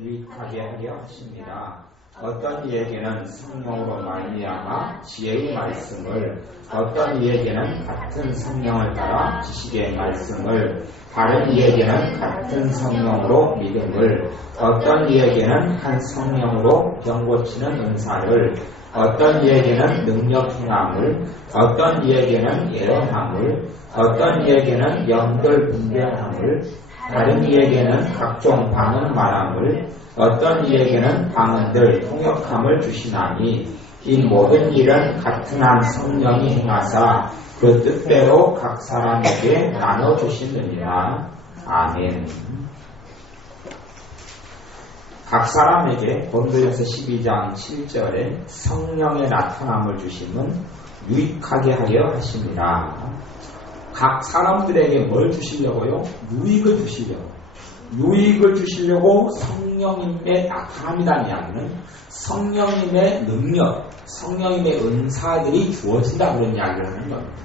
유익하게 하려 하십니다. 어떤 이에게는 성령으로 말미암아 지혜의 말씀을, 어떤 이에게는 같은 성령을 따라 지식의 말씀을, 다른 이에게는 같은 성령으로 믿음을, 어떤 이에게는 한 성령으로 병 고치는 은사를, 어떤 이에게는 능력 행함을, 어떤 이에게는 예언함을, 어떤 이에게는 영들 분별함을, 다른 이에게는 각종 방언 말함을, 어떤 이에게는 방언들 통역함을 주시나니 이 모든 일은 같은 한 성령이 행하사 그 뜻대로 각 사람에게 나눠주시느니라. 아멘. 각 사람에게 고린도전서 12장 7절에 성령의 나타남을 주심은 유익하게 하려 하심이라. 각 사람들에게 뭘 주시려고요? 유익을 주시려고. 유익을 주시려고 성령님의 나타남이라는 이야기는 성령님의 능력, 성령님의 은사들이 주어진다 그런 이야기를 하는 겁니다.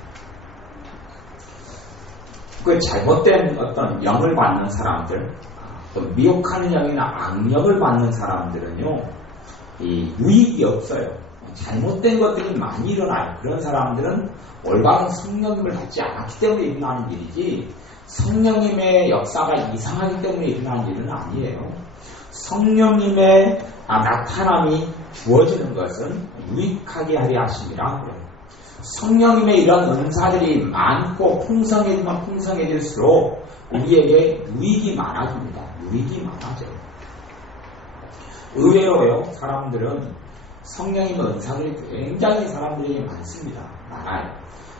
그 잘못된 어떤 영을 받는 사람들, 미혹하는 영이나 악령을 받는 사람들은요, 이 유익이 없어요. 잘못된 것들이 많이 일어나요. 그런 사람들은 올바른 성령님을 받지 않았기 때문에 일어나는 일이지 성령님의 역사가 이상하기 때문에 일어나는 일은 아니에요. 성령님의 나타남이 주어지는 것은 유익하게 하려 하심이라 그래요. 성령님의 이런 은사들이 많고 풍성해지면 풍성해질수록 우리에게 유익이 많아집니다. 유익이 많아져요. 의외로요, 사람들은 성령님의 은사들이 굉장히 사람들에게 많습니다. 많아요.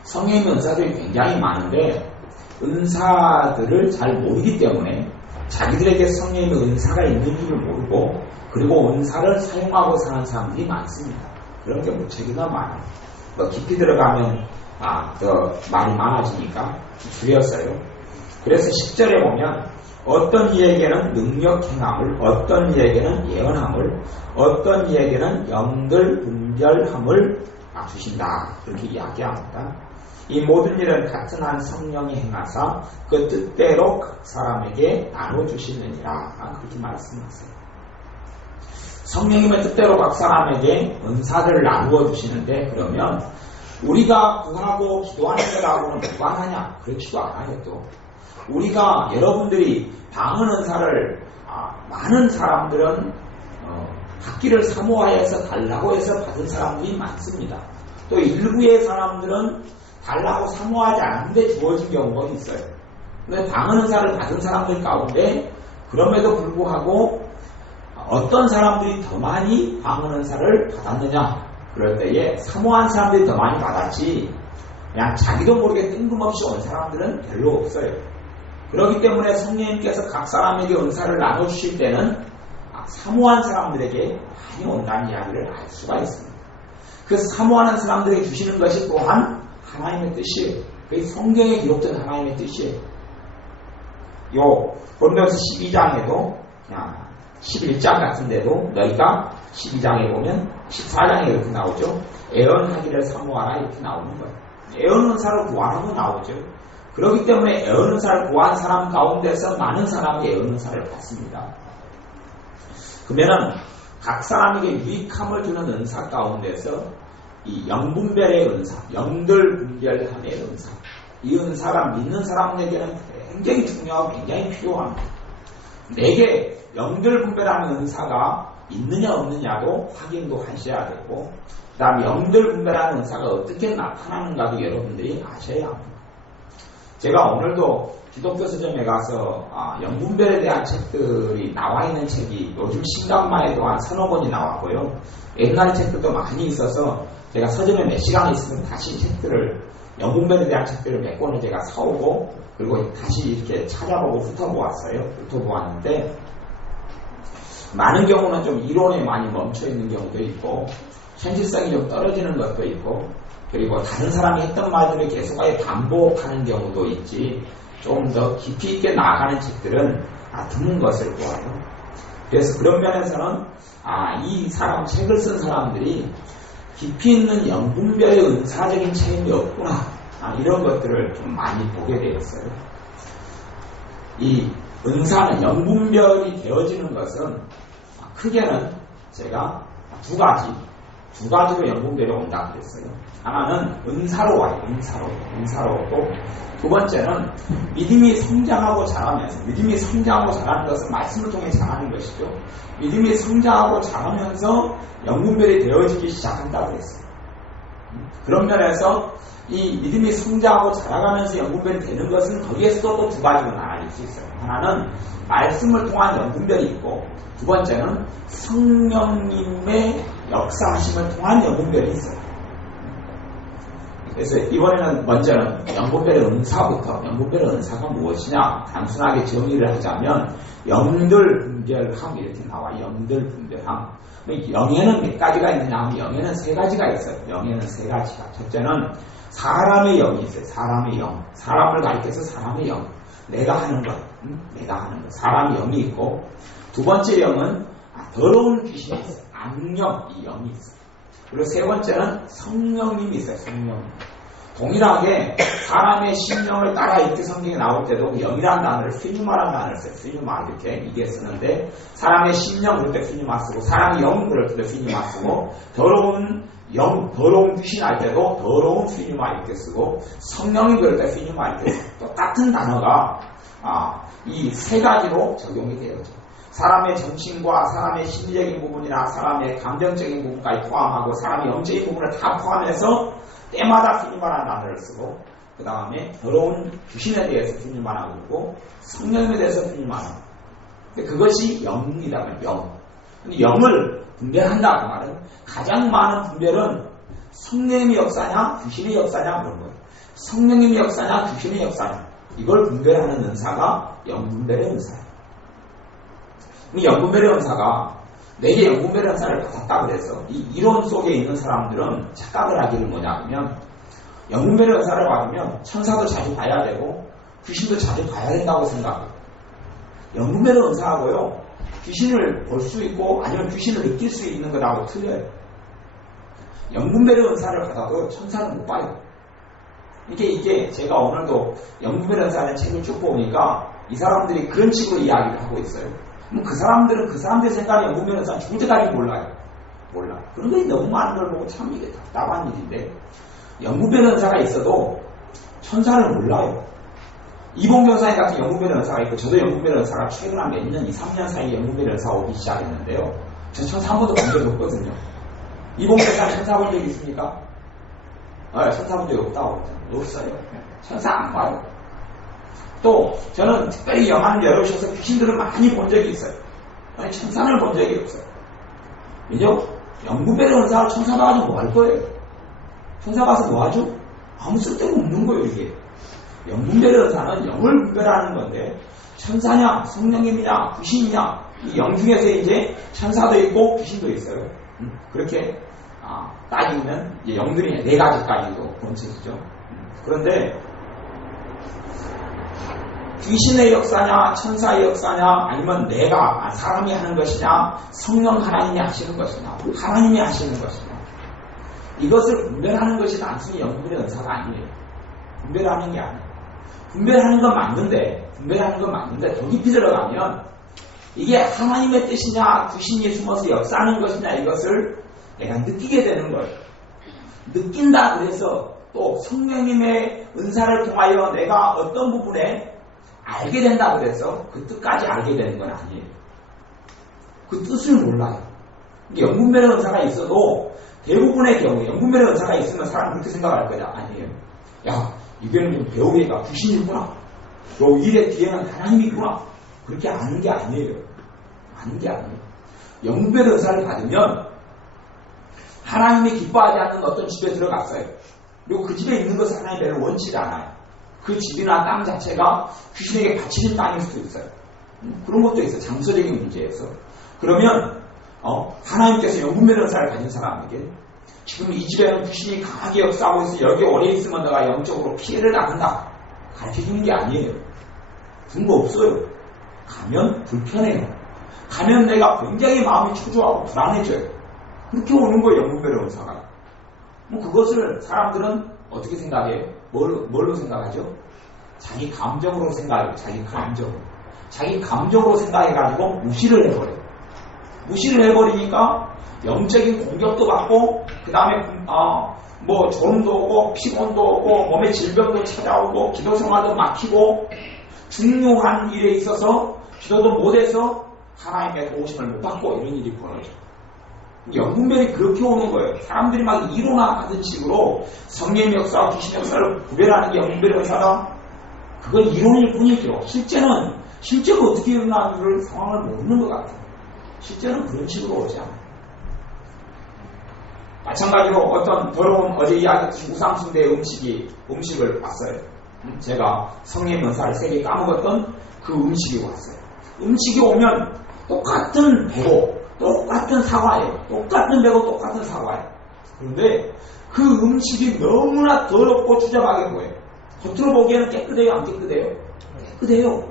성령님의 은사들이 굉장히 많은데 은사들을 잘 모르기 때문에 자기들에게 성령님의 은사가 있는 줄을 모르고 그리고 은사를 사용하고 사는 사람들이 많습니다. 그런 게 무척이나 많아요. 깊이 들어가면 더 말이 많아지니까 줄였어요. 그래서 10절에 보면 어떤 이에게는 능력 행함을, 어떤 이에게는 예언함을, 어떤 이에게는 영들 분별함을 주신다. 그렇게 이야기합니다. 이 모든 일은 같은 한 성령이 행하사 그 뜻대로 각 사람에게 나눠주시느니라. 그렇게 말씀하세요. 성령님의 뜻대로 각 사람에게 은사를 나누어 주시는데 그러면 우리가 구하고 기도하는 것하고는 무관하냐? 그렇지도 않아요. 또 우리가 여러분들이 방언 은사를 많은 사람들은 받기를 사모하여서 달라고 해서 받은 사람들이 많습니다. 또 일부의 사람들은 달라고 사모하지 않는데 주어진 경우가 있어요. 근데 방언 은사를 받은 사람들 가운데 그럼에도 불구하고 어떤 사람들이 더 많이 방언 은사를 받았느냐? 그럴 때에 사모한 사람들이 더 많이 받았지 그냥 자기도 모르게 뜬금없이 온 사람들은 별로 없어요. 그렇기 때문에 성령님께서 각 사람에게 은사를 나눠주실 때는 사모한 사람들에게 많이 온다는 이야기를 알 수가 있습니다. 그 사모하는 사람들에게 주시는 것이 또한 하나님의 뜻이에요. 그게 성경에 기록된 하나님의 뜻이에요. 요 고린도서 12장에도 11장 같은데도 너희가 12장에 보면 14장에 이렇게 나오죠. 애언하기를 사모하라 이렇게 나오는 거예요. 애언 은사를 구하라고 나오죠. 그렇기 때문에 애언 은사를 구한 사람 가운데서 많은 사람이 애언 은사를 받습니다. 그러면은 각 사람에게 유익함을 주는 은사 가운데서 이 영분별의 은사, 영들 분별함의 은사, 이 은사가 믿는 사람에게는 굉장히 중요하고 굉장히 필요합니다. 내게 영들 분별하는 은사가 있느냐 없느냐도 확인도 하셔야 되고 그 다음에 영들 분별하는 은사가 어떻게 나타나는가도 여러분들이 아셔야 합니다. 제가 오늘도 기독교 서점에 가서 영분별에 대한 책들이 나와 있는 책이 요즘 신간마에도 한 서너 권이 나왔고요. 옛날 책들도 많이 있어서 제가 서점에 몇 시간 있으면 다시 책들을 영분별에 대한 책들을 몇 권을 제가 사오고 그리고 다시 이렇게 찾아보고 훑어보았는데 많은 경우는 좀 이론에 많이 멈춰있는 경우도 있고 현실성이 좀 떨어지는 것도 있고 그리고 다른 사람이 했던 말들을 계속하여 반복하는 경우도 있지 좀 더 깊이 있게 나아가는 책들은 드문 것을 보아요. 그래서 그런 면에서는 이 사람 책을 쓴 사람들이 깊이 있는 영분별의 은사적인 체험이 없구나 이런 것들을 좀 많이 보게 되었어요. 이 은사는 영분별이 되어지는 것은 크게는 제가 두 가지로 영분별이 온다 그랬어요. 하나는 은사로 와요. 은사로 오고, 두 번째는 믿음이 성장하고 자라면서, 믿음이 성장하고 자라는 것은 말씀을 통해 자라는 것이죠. 믿음이 성장하고 자라면서 영분별이 되어지기 시작한다고 했어요. 그런 면에서 이 믿음이 성장하고 자라가면서 영분별이 되는 것은 거기에서도 또 두 가지로 나눠질 수 있어요. 하나는 말씀을 통한 영분별이 있고, 두 번째는 성령님의 역사하심을 통한 영분별이 있어요. 그래서 이번에는 먼저는 영분별의 은사부터, 영분별의 은사가 무엇이냐 단순하게 정의를 하자면 영들 분별함 이렇게 나와. 영들 분별함. 영에는 몇 가지가 있느냐 하면 영에는 세 가지가 있어요. 영에는 세 가지가. 첫째는 사람의 영이 있어요. 사람의 영. 사람을 가리켜서 사람의 영. 내가 하는 것. 사람의 영이 있고, 두 번째 영은 더러운 귀신이 있어요. 악령, 이 영이 있어요. 그리고 세 번째는 성령님이 있어요. 성령. 동일하게 사람의 심령을 따라 이렇게 성경에 나올 때도 그 영이라는 단어를 피뉴마라는 단어를 써요. 피뉴마 이게 쓰는데, 사람의 심령 그럴 때 피뉴마 쓰고, 사람의 영 그럴 때 피뉴마 쓰고, 더러운 귀신 할 때도 더러운 피뉴마 이렇게 쓰고, 성령이 그럴 때 피뉴마 이렇게 똑같은 단어가 이 세 가지로 적용이 되어져. 사람의 정신과 사람의 심리적인 부분이나 사람의 감정적인 부분까지 포함하고 사람의 영적인 부분을 다 포함해서 때마다 피뉴마라는 단어를 쓰고, 그 다음에 더러운 귀신에 대해서 피뉴마라고 그러고, 성령에 대해서 피뉴마라고. 그것이 영이라면 영. 근데 영을 분별한다 그 말은 가장 많은 분별은 성령님의 역사냐 귀신의 역사냐 그런 거예요. 성령님의 역사냐 귀신의 역사냐, 이걸 분별하는 은사가 영분별의 은사예요. 이 영분별의 은사가 내게 영분별의 은사를 받았다 그래서 이 이론 속에 있는 사람들은 착각을 하기를 뭐냐면, 영분별의 은사를 받으면 천사도 자주 봐야 되고 귀신도 자주 봐야 된다고 생각해요. 영분별의 은사하고요, 귀신을 볼 수 있고 아니면 귀신을 느낄 수 있는 거라고 틀려요. 영분별의 은사를 받아도 천사는 못 봐요. 이게 제가 오늘도 영분별의 은사라는 책을 쭉 보니까 이 사람들이 그런 식으로 이야기를 하고 있어요. 그럼 그 사람들은 그 사람들의 생각에 영분별의 은사는 죽을 때까지 몰라요. 몰라. 그런 게 너무 많은 걸 보고 참 이게 답답한 일인데, 영분별의 은사가 있어도 천사를 몰라요. 이봉 변사님 같은 영분별의 은사가 있고, 저도 영분별의 은사가 최근 한 몇 년, 2, 3년 사이에 영분별의 은사가 오기 시작했는데요. 전 천사 한 번도 본 적이 없거든요. 이봉 변사님 천사 본 적 있습니까? 천사 본 적이 없다고 없어요. 천사 안 봐요. 또 저는 특별히 영화를 열어주셔서 귀신들을 많이 본 적이 있어요. 아니, 천사를 본 적이 없어요. 왜냐면 영분별의 은사가 천사 봐가지고 뭐 할 거예요? 천사 가서 뭐 하죠? 아무 쓸데가 없는 거예요. 이게 영분별의 은사는 영을 분별하는 건데, 천사냐 성령님이냐 귀신이냐, 이 영 중에서 이제 천사도 있고 귀신도 있어요. 그렇게 따지면 이제 영들이 네 가지까지도 본체이죠. 그런데 귀신의 역사냐 천사의 역사냐, 아니면 내가 사람이 하는 것이냐 성령 하나님이 하시는 것이냐 하나님이 하시는 것이냐, 이것을 분별하는 것이 단순히 영분별의 은사가 아니에요. 분별하는 게 아니에요. 분별하는 건 맞는데 더 깊이 들어가면 이게 하나님의 뜻이냐 귀신이 숨어서 역사하는 것이냐, 이것을 내가 느끼게 되는 거예요. 느낀다 그래서 또 성령님의 은사를 통하여 내가 어떤 부분에 알게 된다 그래서 그 뜻까지 알게 되는 건 아니에요. 그 뜻을 몰라요. 영분별의 은사가 있어도 대부분의 경우 영분별의 은사가 있으면 사람은 그렇게 생각할 거냐? 아니에요. 야, 이거는 좀 배우기가 귀신이구나. 요 일의 뒤에는 하나님이 있구나. 그렇게 아는 게 아니에요. 영분별의 은사를 받으면 하나님이 기뻐하지 않는 어떤 집에 들어갔어요. 그리고 그 집에 있는 것을 하나님이 별로 원치 않아요. 그 집이나 땅 자체가 귀신에게 바치는 땅일 수도 있어요. 그런 것도 있어요. 장소적인 문제에서. 그러면 하나님께서 영분별의 은사를 가진 사람에게 지금 이 집에는 귀신이 강하게 역사하고 있어, 여기 오래 있으면 내가 영적으로 피해를 당한다, 가르쳐주는 게 아니에요. 그런 거 없어요. 가면 불편해요. 가면 내가 굉장히 마음이 초조하고 불안해져요. 그렇게 오는 거예요. 영분별의 은사가. 그것을 사람들은 어떻게 생각해요? 뭘로 생각하죠? 자기 감정으로 생각해요. 자기 감정으로. 자기 감정으로 생각해가지고 무시를 해버려요. 무시를 해버리니까 영적인 공격도 받고 그 다음에 뭐 졸음도 오고 피곤도 오고 몸에 질병도 찾아오고 기도 생활도 막히고 중요한 일에 있어서 기도도 못해서 하나님의 도우심을 못 받고 이런 일이 벌어져요. 영분별이 그렇게 오는 거예요. 사람들이 막 이론화하던 식으로 성령의 역사와 귀신 역사를 구별하는 게 영분별의 역사다. 그건 이론일 뿐이죠. 실제로 어떻게 일어나는 상황을 모르는 것 같아요. 실제는 그런 식으로 오지 않아요. 마찬가지로 어떤 더러운 어제 이야기했듯이 우상숭배의 음식을 봤어요. 제가 성령의 은사를 3개 까먹었던 그 음식이 왔어요. 음식이 오면 똑같은 배고 똑같은 사과예요. 똑같은 배고 똑같은 사과예요. 그런데 그 음식이 너무나 더럽고 추잡하게 보여요. 겉으로 보기에는 깨끗해요? 안 깨끗해요? 깨끗해요.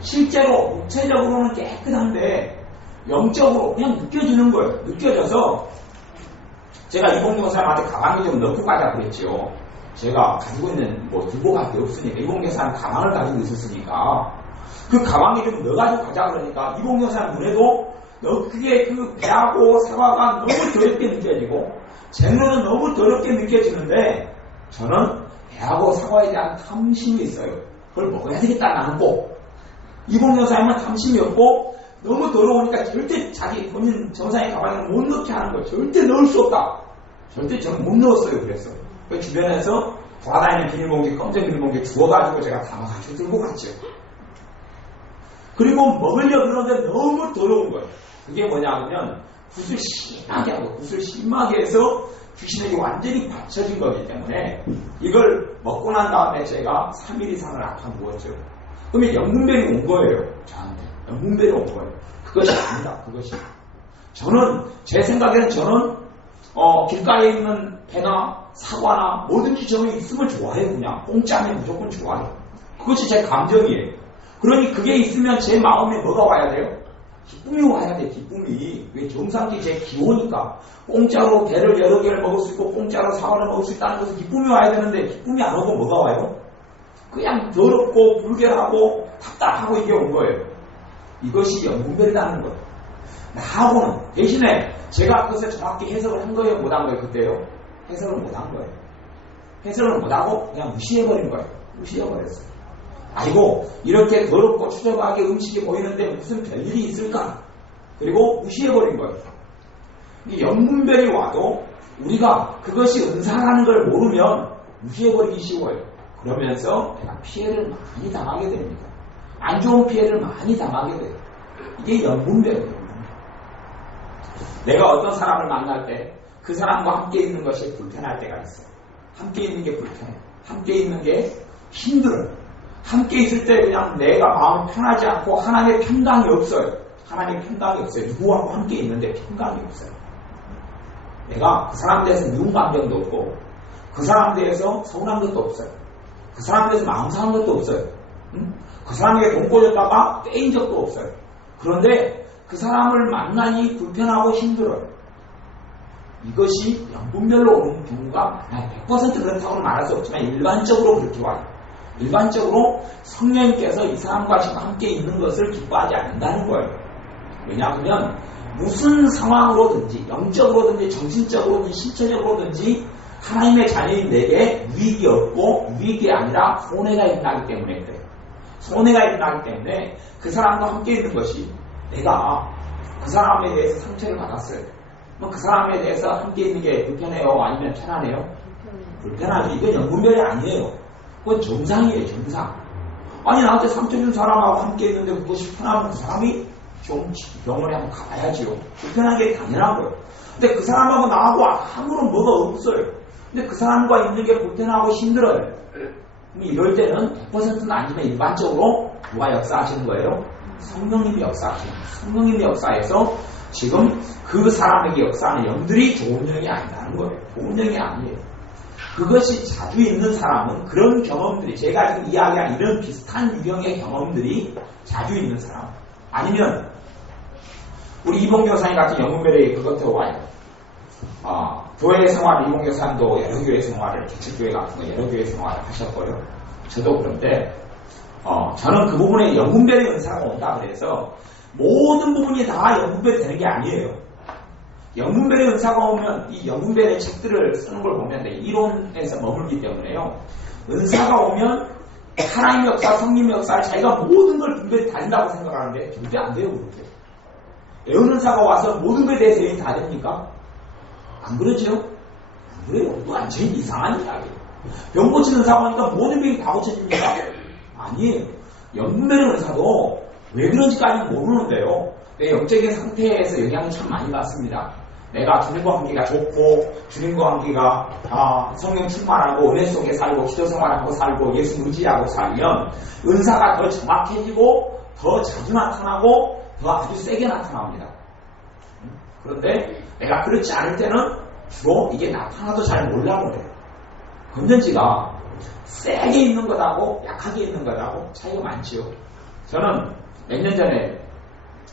실제로 육체적으로는 깨끗한데 영적으로 그냥 느껴지는 거예요. 느껴져서 제가 이봉경 사람한테 가방에 좀 넣고 가자 그랬죠. 제가 가지고 있는 들고 갈 게 없으니까 이봉경 사람 가방을 가지고 있었으니까 그 가방에 좀 넣어가지고 가자 그러니까 이봉경 사람 눈에도 그게 그 배하고 사과가 너무 더럽게 느껴지고 제 눈에는 너무 더럽게 느껴지는데 저는 배하고 사과에 대한 탐심이 있어요. 그걸 먹어야 되겠다 나는 꼭. 이봉경 사람은 탐심이 없고 너무 더러우니까 절대 자기 본인 정상의 가방에 못 넣게 하는 거예요. 절대 넣을 수 없다. 절대 저는 못 넣었어요. 그래서 그 주변에서 돌아다니는 비닐봉지, 검정 비닐봉지 주워가지고 제가 담아가지고 들고 갔죠. 그리고 먹으려고 그러는데 너무 더러운 거예요. 그게 뭐냐면 붓을 심하게 하고 붓을 심하게 해서 귀신에게 완전히 받쳐진 거기 때문에 이걸 먹고 난 다음에 제가 3일 이상을 아파 누웠죠. 그러면 영분별이 온 거예요. 저한테. 영분별이 온 거예요. 그것이 아니다. 그것이. 제 생각에는 길가에 있는 배나 사과나 뭐든지 저는 있으면 좋아해요. 그냥. 공짜면 무조건 좋아해요. 그것이 제 감정이에요. 그러니 그게 있으면 제 마음에 뭐가 와야 돼요? 기쁨이 와야 돼. 기쁨이. 왜 정상적인 제 기호니까. 공짜로 배를 여러 개를 먹을 수 있고 공짜로 사과를 먹을 수 있다는 것은 기쁨이 와야 되는데 기쁨이 안 오고 뭐가 와요? 그냥 더럽고 불결하고 답답하고 이게 온 거예요. 이것이 영분별이라는 거예요. 나하고는 대신에 제가 그것을 정확히 해석을 한 거예요? 못한 거예요? 그때요? 해석을 못한 거예요. 해석을 못하고 그냥 무시해버린 거예요. 무시해버렸어요. 아이고 이렇게 더럽고 추잡하게 음식이 보이는데 무슨 별일이 있을까? 그리고 무시해버린 거예요. 이 영분별이 와도 우리가 그것이 은사라는 걸 모르면 무시해버리기 쉬워요. 그러면서 내가 피해를 많이 당하게 됩니다. 안 좋은 피해를 많이 당하게 돼요. 이게 영분별이에요. 내가 어떤 사람을 만날 때 그 사람과 함께 있는 것이 불편할 때가 있어요. 함께 있는 게 불편해요. 함께 있는 게 힘들어요. 함께 있을 때 그냥 내가 마음이 편하지 않고 하나님의 평강이 없어요. 하나님의 평강이 없어요. 누구하고 함께 있는데 평강이 없어요. 내가 그 사람에 대해서 미운 감정도 없고 그 사람에 대해서 서운한 것도 없어요. 그 사람에 대해서 마음 상한 것도 없어요. 그 사람에게 돈 꽂았다가 떼인 적도 없어요. 그런데 그 사람을 만나니 불편하고 힘들어요. 이것이 영분별로 오는 경우가 많아요. 100% 그렇다고는 말할 수 없지만 일반적으로 그렇게 와요. 일반적으로 성령님께서 이 사람과 지금 함께 있는 것을 기뻐하지 않는다는 거예요. 왜냐하면 무슨 상황으로든지 영적으로든지 정신적으로든지 신체적으로든지 하나님의 자녀인 내게 유익이 없고 유익이 아니라 손해가 일어나기 때문에 그래요. 손해가 일어나기 때문에 그 사람과 함께 있는 것이 내가 그 사람에 대해서 상처를 받았어요. 그 사람에 대해서 함께 있는 게 불편해요? 아니면 편하네요? 불편하죠. 이건 영분별이 아니에요. 그건 정상이에요. 정상. 아니 나한테 상처 준 사람하고 함께 있는데 그것이 편하면 그 사람이 좀 병원에 한번 가봐야지요. 불편한 게 당연한 거예요. 근데 그 사람하고 나하고 아무런 뭐가 없어요. 근데 그 사람과 있는 게 불편하고 힘들어요. 이럴 때는 100%는 아니지만 일반적으로 누가 역사하시는 거예요? 성령님이 역사하시는 거예요. 성령님이 역사해서 지금 그 사람에게 역사하는 영들이 좋은 영이 아니라는 거예요. 좋은 영이 아니에요. 그것이 자주 있는 사람은 그런 경험들이 제가 지금 이야기한 이런 비슷한 유형의 경험들이 자주 있는 사람 아니면 우리 이봉교사님 같은 영분별이 그것도 와요. 교회 생활 이봉교사님도 여러 교회 생활을 개척교회 같은 거 여러 교회 생활을 하셨고요. 저도 그런데 저는 그 부분에 영분별의 은사가 온다 그래서 모든 부분이 다 영분별이 되는 게 아니에요. 영분별의 은사가 오면 이 영분별의 책들을 쓰는 걸 보면 이론에서 머물기 때문에요. 은사가 오면 하나님 역사, 성님 역사를 자기가 모든 걸 분별이 다른다고 생각하는데 절대 안 돼요. 그렇게. 애원 은사가 와서 모든 것에 대해서 얘기 다 됩니까? 안 그러죠? 안 그래요. 또 완전히 이상한 이야기예요. 병 고치는 은사가 오니까 모든 병이 다 고쳐집니까? 아니에요. 영분별의 은사도 왜 그런지까지는 모르는데요. 내 영적인 상태에서 영향을 참 많이 받습니다. 내가 주님과 관계가 좋고 주님과 관계가 성령 충만하고 은혜 속에 살고 기도 생활하고 살고 예수 의지하고 살면 은사가 더 정확해지고 더 자주 나타나고 더 아주 세게 나타납니다. 그런데 내가 그렇지 않을 때는 주로 이게 나타나도 잘 몰라고 그래요. 건전지가 세게 있는 것하고 약하게 있는 것하고 차이가 많지요. 저는 몇 년 전에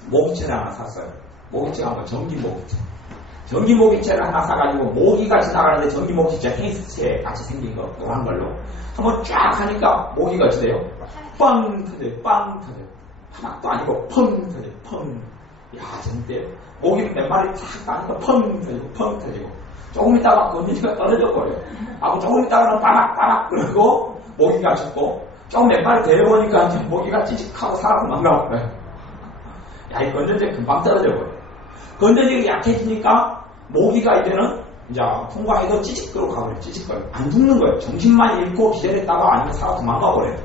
모기채를 하나 샀어요. 모기채가 한번 전기 모기채. 전기 모기채를 하나 사가지고 모기가 지나가는데 전기 모기채 테니스채 같이 생긴 거 노란 걸로 한번 쫙 하니까 모기가 어찌 돼요? 빵 터져요. 빵 터져요. 하나도 아니고 펑 터져요. 펑. 야 진짜 모기는 몇 마리 탁 빠니까 펑 터지고 펑 터지고 조금 있다가 건전지가 떨어져 버려요. 하고 조금 있다가는 빠락빠락 그러고 모기가 죽고 조금 몇 마리 데려보니까 이제 모기가 찌직하고 살아 도망가고 그래요. 야 이 건전지가 금방 떨어져 버려요. 건전지가 약해지니까 모기가 이제는 이제 통과해도 찌직거리고 가버려요. 찌직거려. 안 죽는 거예요. 정신만 잃고 기절했다가 아니면 살아 도망가 버려요.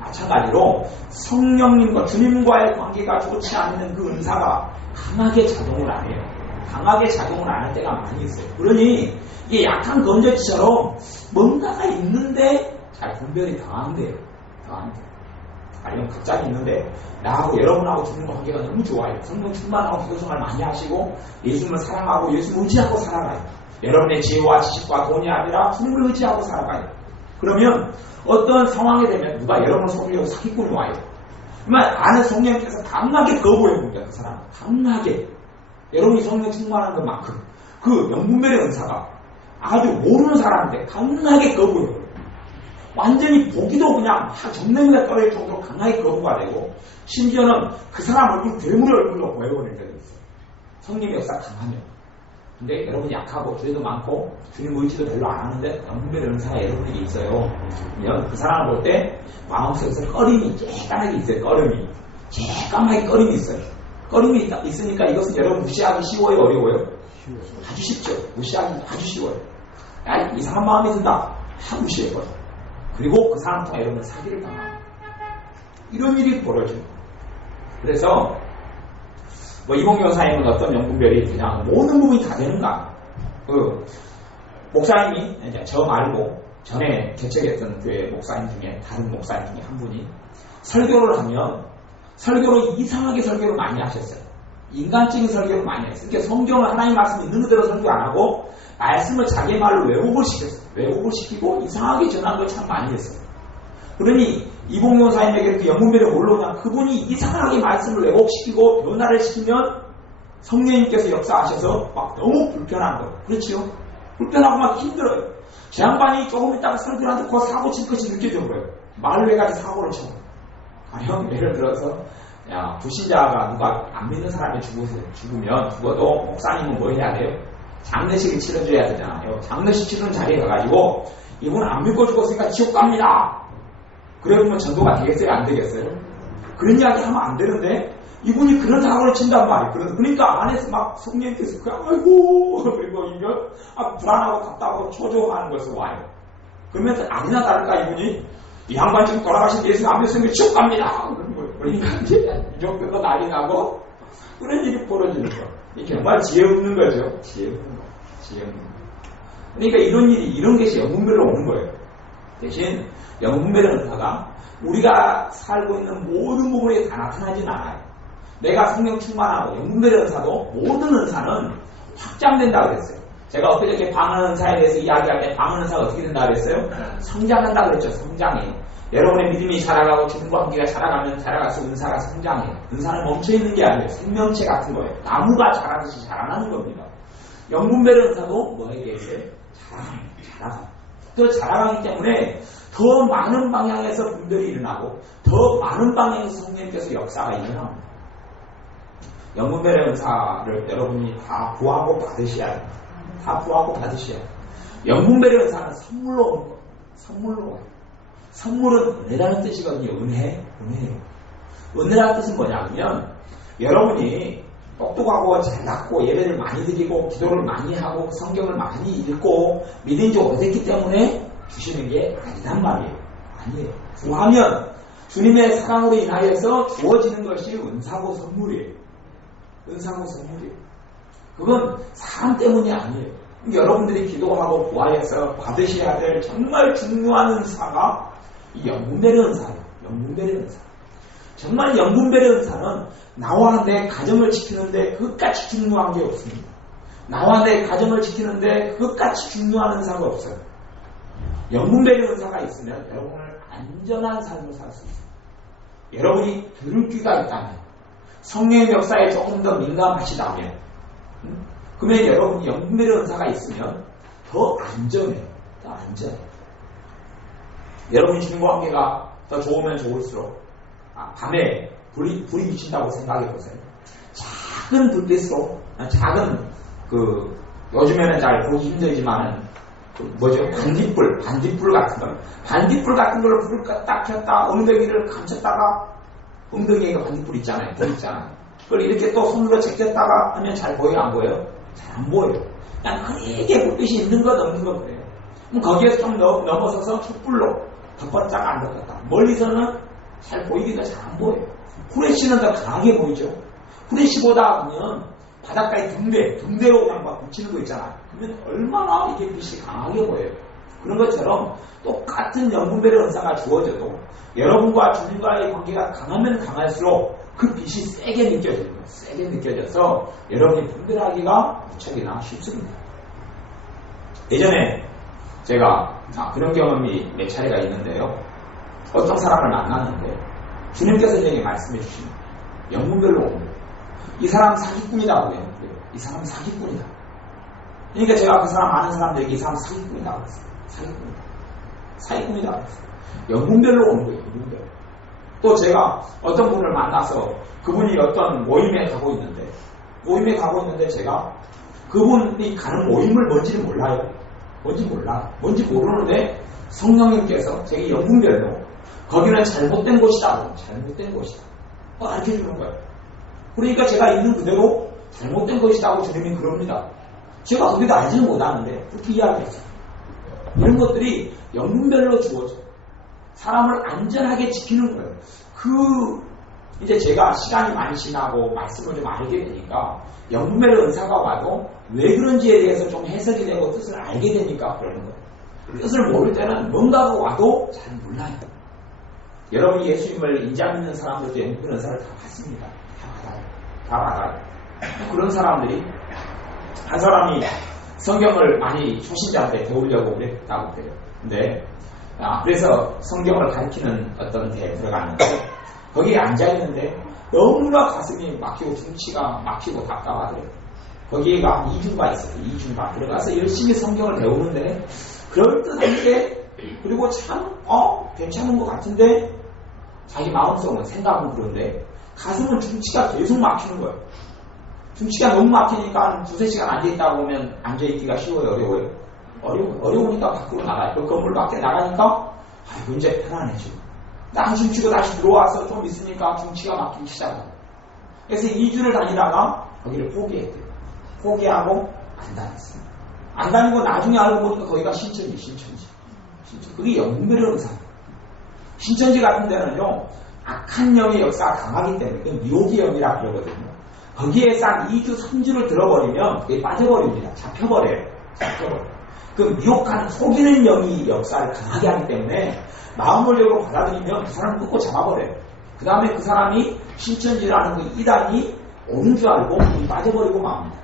마찬가지로 성령님과 주님과의 관계가 좋지 않는 그 은사가 강하게 작용을 안 해요. 강하게 작용을 안 할 때가 많이 있어요. 그러니 이게 약한 건전지처럼 뭔가가 있는데 잘 분별이 더 안 돼요. 더 안 돼요. 아니면 갑자기 있는데 나하고 여러분하고 주님과 관계가 너무 좋아요. 성령 충만하고 기도생활 많이 하시고 예수님을 사랑하고 예수님을 의지하고 살아가요. 여러분의 지혜와 지식과 돈이 아니라 주님을 의지하고 살아가요. 그러면 어떤 상황이 되면 누가 여러분을 속이려고 사기꾼이 와요. 그러면 안에 성령께서 강하게 거부해 봅니다. 그 사람 강하게. 여러분이 성령 충만한 것만큼 그 영분별의 은사가 아주 모르는 사람인데 강하게 거부해요. 완전히 보기도 그냥 정면에 떨어질 정도로 강하게 거부가 되고 심지어는 그 사람 얼굴 괴물의 얼굴로 보여버릴 때도 있어요. 성령의 역사 강하면. 근데 여러분이 약하고 기회도 많고 주님 의지도 별로 안 하는데 영분별의 은사가 여러분에게 있어요. 그러면 그 사람을 볼 때 마음속에서 꺼림이 쬐까맣게 있어요. 꺼림이. 쬐까맣게 꺼림이 있어요. 꺼림이 있으니까 이것은 여러분 무시하기 쉬워요? 어려워요? 아주 쉽죠. 무시하기 아주 쉬워요. 야, 이상한 마음이 든다. 다 무시해버려. 그리고 그 사람 통해 여러분은 사기를 당합니다. 이런 일이 벌어져요. 그래서 이봉규 여사님은 어떤 영분별이 그냥 모든 부분이 다 되는가? 목사님이 이제 저 말고 전에 개척했던 교회 목사님 중에 다른 목사님 중에 한 분이 설교를 하면 설교를 이상하게 설교를 많이 하셨어요. 인간적인 설교를 많이 했어요. 그러니까 성경을 하나님 말씀이 있는 그대로 설교 안 하고 말씀을 자기 말로 왜곡을 시켰어요. 왜곡을 시키고 이상하게 전한 걸 참 많이 했어요. 그러니 이봉규 사님에게 그 영분별이 올라오냐 그분이 이상하게 말씀을 왜곡시키고 변화를 시키면 성령님께서 역사하셔서 막 너무 불편한 거예요. 그렇죠? 불편하고 막 힘들어요. 제 양반이 조금 있다가 설교를 하는데 그 사고 칠 것이 느껴져 거예요. 말을 해가지고 사고를 쳐. 형 예를 들어서 불신자가 누가 안 믿는 사람이 죽어도 목사님은 뭐 해야 돼요? 장례식을 치러줘야 되잖아요. 장례식 치르는 자리에 가가지고 이분 안 믿고 죽었으니까 지옥 갑니다. 그러면 전도가 되겠어요? 안 되겠어요? 그런 이야기 하면 안 되는데 이분이 그런 사고를 친단 말이에요. 그러니까 안에서 막 성령님께서 아이고 그리고 이거 불안하고 답답하고 초조하는 것을 와요. 그러면서 아니나 다를까 이분이 이 양반 지금 돌아가신 예수 안 믿으면 지옥 갑니다. 그런 거예요. 그러니까 이제 이정도가 난리 나고 그런 일이 벌어지는 거예요. 이게 정말 지혜 없는 거죠. 지혜 없는 거. 지혜 없는 거. 그러니까 이런 것이 영분별로 오는 거예요. 대신 영분별의 은사가 우리가 살고 있는 모든 부분에 다 나타나진 않아요. 내가 성령 충만하고 영분별의 은사도 모든 은사는 확장된다고 그랬어요. 제가 엊그저께 방언 은사에 대해서 이야기할 때 방언 은사가 어떻게 된다고 그랬어요? 성장한다고 그랬죠. 성장해요. 여러분의 믿음이 자라가고 주님과 관계가 자라가면 자라갈수록 은사가 성장해요. 은사는 멈춰있는 게 아니에요. 생명체 같은 거예요. 나무가 자라듯이 자라나는 겁니다. 영분별의 은사도 뭐에 대해서 자라가요. 또 자라가기 때문에 더 많은 방향에서 분별이 일어나고 더 많은 방향에서 성령께서 역사가 일어납니다. 영분별의 은사를 여러분이 다 구하고 받으셔야 합니다. 다 구하고 받으셔야 합니다. 영분별의 은사는 선물로 오는 거예요. 선물로 와요. 선물은 은혜라는 뜻이거든요. 은혜예요. 은혜라는 뜻은 뭐냐면 여러분이 똑똑하고 잘났고 예배를 많이 드리고 기도를 많이 하고 성경을 많이 읽고 믿은 지 오래됐기 때문에 주시는 게 아니란 말이에요. 아니에요. 구하면 주님의 사랑으로 인하여서 주어지는 것이 은사고 선물이에요. 은사고 선물이에요. 그건 사람 때문이 아니에요. 여러분들이 기도하고 구하여서 받으셔야 될 정말 중요한 은사가 이 영분별의 은사예요. 영분별의 은사. 정말 영분별의 은사는 나와 내 가정을 지키는데 그것같이 중요한 게 없습니다. 나와 내 가정을 지키는데 그것같이 중요한 은사가 없어요. 영분별의 은사가 있으면 여러분을 안전한 삶을 살 수 있어요. 여러분이 들을 귀가 있다면, 성령의 역사에 조금 더 민감하시다면, 그러면 여러분이 영분별의 은사가 있으면 더 안전해요. 더 안전해요. 여러분이 주님과 관계가 더 좋으면 좋을수록 밤에 불이 비친다고 생각해 보세요. 작은 불빛으로, 작은 요즘에는 잘 보기 힘들지만은 반딧불 같은 거. 반딧불 같은 걸 불을 딱 켰다, 엉덩이를 감췄다가, 엉덩이에 반딧불 있잖아요. 불 있잖아요. 그걸 이렇게 또 손으로 제꼈다가 하면 잘 보여요? 안 보여요? 잘 안 보여요. 그냥 크게 불빛이 있는 것 없는 것 그래요. 그럼 거기에서 좀 넘어서서 촛불로 덧번짝 안 덮었다. 멀리서는 잘 보이기가 잘 안 보여요. 후레쉬는 더 강하게 보이죠. 후레쉬보다 보면 바닷가에 등대로 그냥 막 붙이는 거 있잖아요. 그러면 얼마나 이렇게 빛이 강하게 보여요. 그런 것처럼 똑같은 영분별의 은사가 주어져도 여러분과 주님과의 관계가 강하면 강할수록 그 빛이 세게 느껴져요. 세게 느껴져서 여러분이 분별하기가 무척이나 쉽습니다. 예전에 제가 그런 경험이 몇 차례가 있는데요. 어떤 사람을 만났는데 주님께서 저에게 말씀해 주십니다. 영분별로 옵니다. 이 사람 사기꾼이라고 해요. 이 사람 사기꾼이다. 그러니까 제가 그 사람 아는 사람들에게 이 사람 사기꾼이라고 했어요. 사기꾼이라고 했어요. 영분별로 오는 거예요. 영분별로. 또 제가 어떤 분을 만나서 그분이 어떤 모임에 가고 있는데 제가 그분이 가는 모임을 뭔지는 몰라요. 뭔지 모르는데 성령님께서 제게 영분별로 거기는 잘못된 곳이다. 알려주는 거예요. 그러니까 제가 있는 그대로 잘못된 것이라고 주님이 그럽니다. 제가 거기도 알지는 못하는데 그렇게 이야기했어요. 이런 것들이 영분별로 주어져요. 사람을 안전하게 지키는 거예요. 이제 제가 시간이 많이 지나고 말씀을 좀 알게 되니까 영분별의 은사가 와도 왜 그런지에 대해서 좀 해석이 되고 뜻을 알게 되니까 그러는 거예요. 뜻을 모를 때는 뭔가가 와도 잘 몰라요. 여러분이 예수님을 인정 믿는 사람들도 영분별의 은사를 다 받습니다. 다 받아요. 그런 사람들이 한 사람이 성경을 많이 초신자한테 배우려고 그랬다고 그래요. 근데 그래서 성경을 가르치는 어떤 데에 들어갔는데 거기에 앉아있는데 너무나 가슴이 막히고 중치가 막히고 답답하더래요. 거기에가 2주가 있어요. 2주가 들어가서 열심히 성경을 배우는데 그럴듯한데 그리고 참 괜찮은 것 같은데 자기 마음속은 생각은 그런데 가슴은 중치가 계속 막히는 거예요. 중치가 너무 막히니까 한 2-3시간 앉아있다 보면 앉아있기가 쉬워요? 어려워요? 어려우니까 밖으로 나가요. 그 건물 밖에 나가니까 아이고 이제 편안해져. 딱 중치고 다시 들어와서 좀 있으니까 중치가 막히기 시작해요. 그래서 2주를 다니다가 거기를 포기했대요. 포기하고 안 다녔어요. 안 다니고 나중에 알고 보니까 거기가 신천지. 그게 영분별의 은사예요. 신천지 같은 데는요 악한 영의 역사가 강하기 때문에 미혹의 영이라 그러거든요. 거기에서 한 2주, 3주를 들어버리면 그게 빠져버립니다. 잡혀버려요. 그 미혹하는 속이는 영이 역사를 강하게 하기 때문에 마음을적으로 받아들이면 그 사람을 끊고 잡아버려요. 그 다음에 그 사람이 신천지라는 그 이단이 옳은 줄 알고 빠져버리고 맙니다.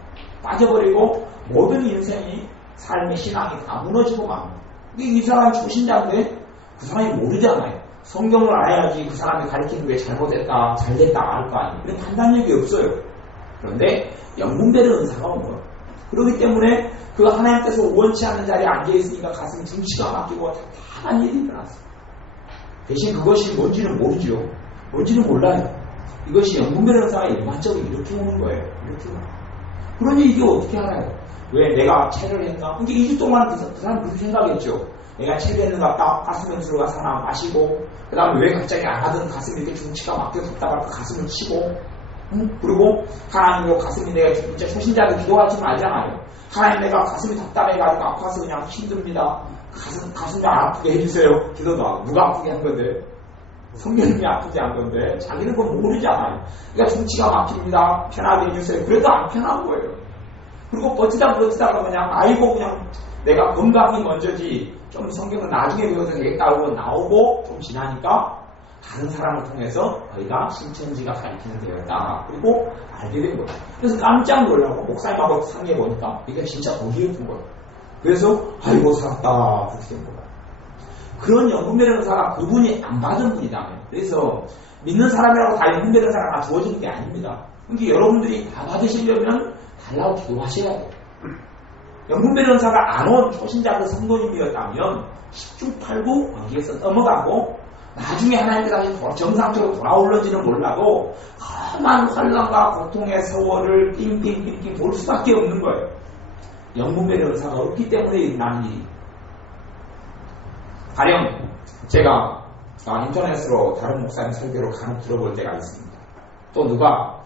빠져버리고 모든 인생이 삶의 신앙이 다 무너지고 맙니다. 이 사람 초신자인데 그 사람이 모르잖아요. 성경을 알아야지 그 사람이 가르치는 게 잘못됐다, 잘됐다 알 거 아니에요. 그런 판단력이 없어요. 그런데 영분별의 은사가 온 거예요. 그렇기 때문에 그 하나님께서 원치 않는 자리에 앉아있으니까 가슴이 등치가 막히고 답답한 일이 일어났어요. 대신 그것이 뭔지는 모르죠. 뭔지는 몰라요. 이것이 영분별현상의 일반적으로 이렇게 오는 거예요. 이렇게 오는 거예요. 그러니 이게 어떻게 알아요? 왜 내가 체를 했나? 근데 2주 동안 그 사람 그렇게 생각했죠. 내가 체를 했는가 딱 가슴연수로 가서 하나 마시고 그 다음에 왜 갑자기 안 하던 가슴이 이렇게 중치가 막혀졌다가 그 가슴을 치고 그리고 하나님으로 가슴이 내가 진짜 초신자를 기도하지 말잖아요. 하나님 내가 가슴이 답답해가지고 아파서 그냥 힘듭니다. 가슴이 아프게 해주세요. 기도도 하고 누가 아프게 한 건데 성령님이 아프지 않은 건데 자기는 그건 모르잖아요. 그러니까 중치가 막힙니다. 편하게 해주세요. 그래도 안 편한 거예요. 그리고 버티다가 그냥 아이고 그냥 내가 건강이 먼저지 좀 성경은 나중에 배워서 되겠다 하고 나오고 좀 지나니까 다른 사람을 통해서 거기가 신천지가 가르치는 데였다. 그리고 알게 된 거예요. 그래서 깜짝 놀라고 목사님하고 상의해보니까 이게 진짜 거기에 본 거예요. 그래서 아이고 살았다 그렇게 된 거예요. 그런 영분별현사가 그분이 안 받은 분이다면 그래서 믿는 사람이라고 다 영분별현사가 다 주어지는 게 아닙니다. 그러니까 여러분들이 다 받으시려면 달라고 기도하셔야 돼요. 영분별현사가 안 온 초신자 그 성도님이었다면 10중 8구 거기에서 넘어가고 나중에 하나님께서 다시 정상적으로 돌아올는지는 몰라도 험한 환난과 고통의 세월을 삥삥삥삥 돌 수밖에 없는 거예요. 영분별현사가 없기 때문에 일어나는 일이. 가령 제가 인터넷으로 다른 목사님 설교를 간혹 들어볼 때가 있습니다. 또 누가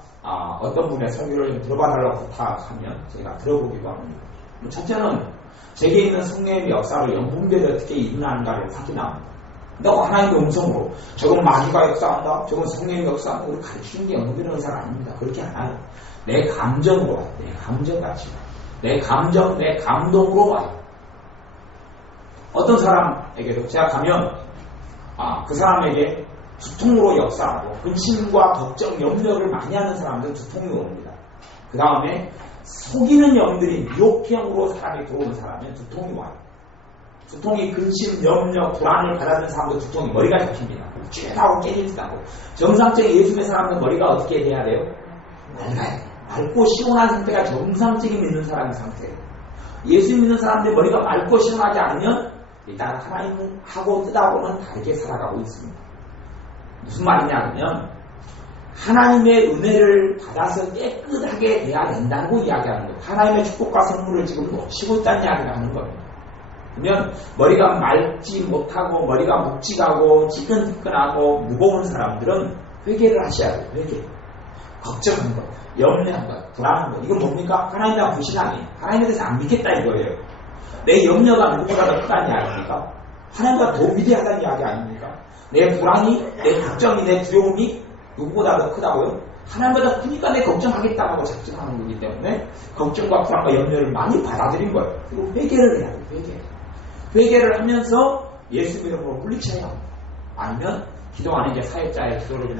어떤 분의 설교를 좀 들어봐달라고 부탁하면 제가 들어보기도 합니다. 첫째는 제게 있는 성령의 역사를 영분별이 어떻게 일어나는가를 확인합니다. 근데 하나님의 음성으로 저건 마귀가 역사한다, 저건 성령의 역사한다, 우리 가르치는 게 영분별의 역사가 아닙니다. 그렇게 안 와요. 내 감정으로 와요. 내 감정같이 와요. 내 감정, 내 감동으로 와요. 어떤 사람에게도 제가 가면 그 사람에게 두통으로 역사하고 근심과 걱정, 염려를 많이 하는 사람들은 두통이 옵니다. 그 다음에 속이는 영들이 미혹형으로 사람이 들어오는 사람은 두통이 와요. 두통이 근심, 염려, 불안을 받아들이는 사람도 두통이 머리가 잡힙니다. 쬐하고 깨지지도 정상적인 예수의 사람은 머리가 어떻게 돼야 돼요? 맑아요. 맑고 시원한 상태가 정상적인 믿는 사람의 상태예요. 예수 믿는 사람들 머리가 맑고 시원하지 않으면 일단 하나님하고 뜻하고는 다르게 살아가고 있습니다. 무슨 말이냐 하면 하나님의 은혜를 받아서 깨끗하게 돼야 된다고 이야기하는 거예요. 하나님의 축복과 선물을 지금 놓치고 있다는 이야기를 하는 거예요. 그러면 머리가 맑지 못하고 머리가 묵직하고 지끈지끈하고 무거운 사람들은 회개를 하셔야 돼요. 회개. 걱정하는 것, 염려한 것, 불안한 것. 이건 뭡니까? 하나님에 대한 불신앙이에요. 하나님에 대해서 안 믿겠다 이거예요. 내 염려가 누구보다 더 크다는 이야기 아닙니까? 하나님보다 더 위대하다는 이야기 아닙니까? 내 불안이, 내 걱정이, 내 두려움이 누구보다 더 크다고요? 하나님보다 크니까 내 걱정하겠다고 작정하는 거기 때문에 걱정과 불안과 염려를 많이 받아들인 거예요. 그리고 회개를 해야 돼요. 회개를 하면서 예수 이름으로 물리쳐야 합니다. 아니면 기도하는 게 사역자의 기도를 좀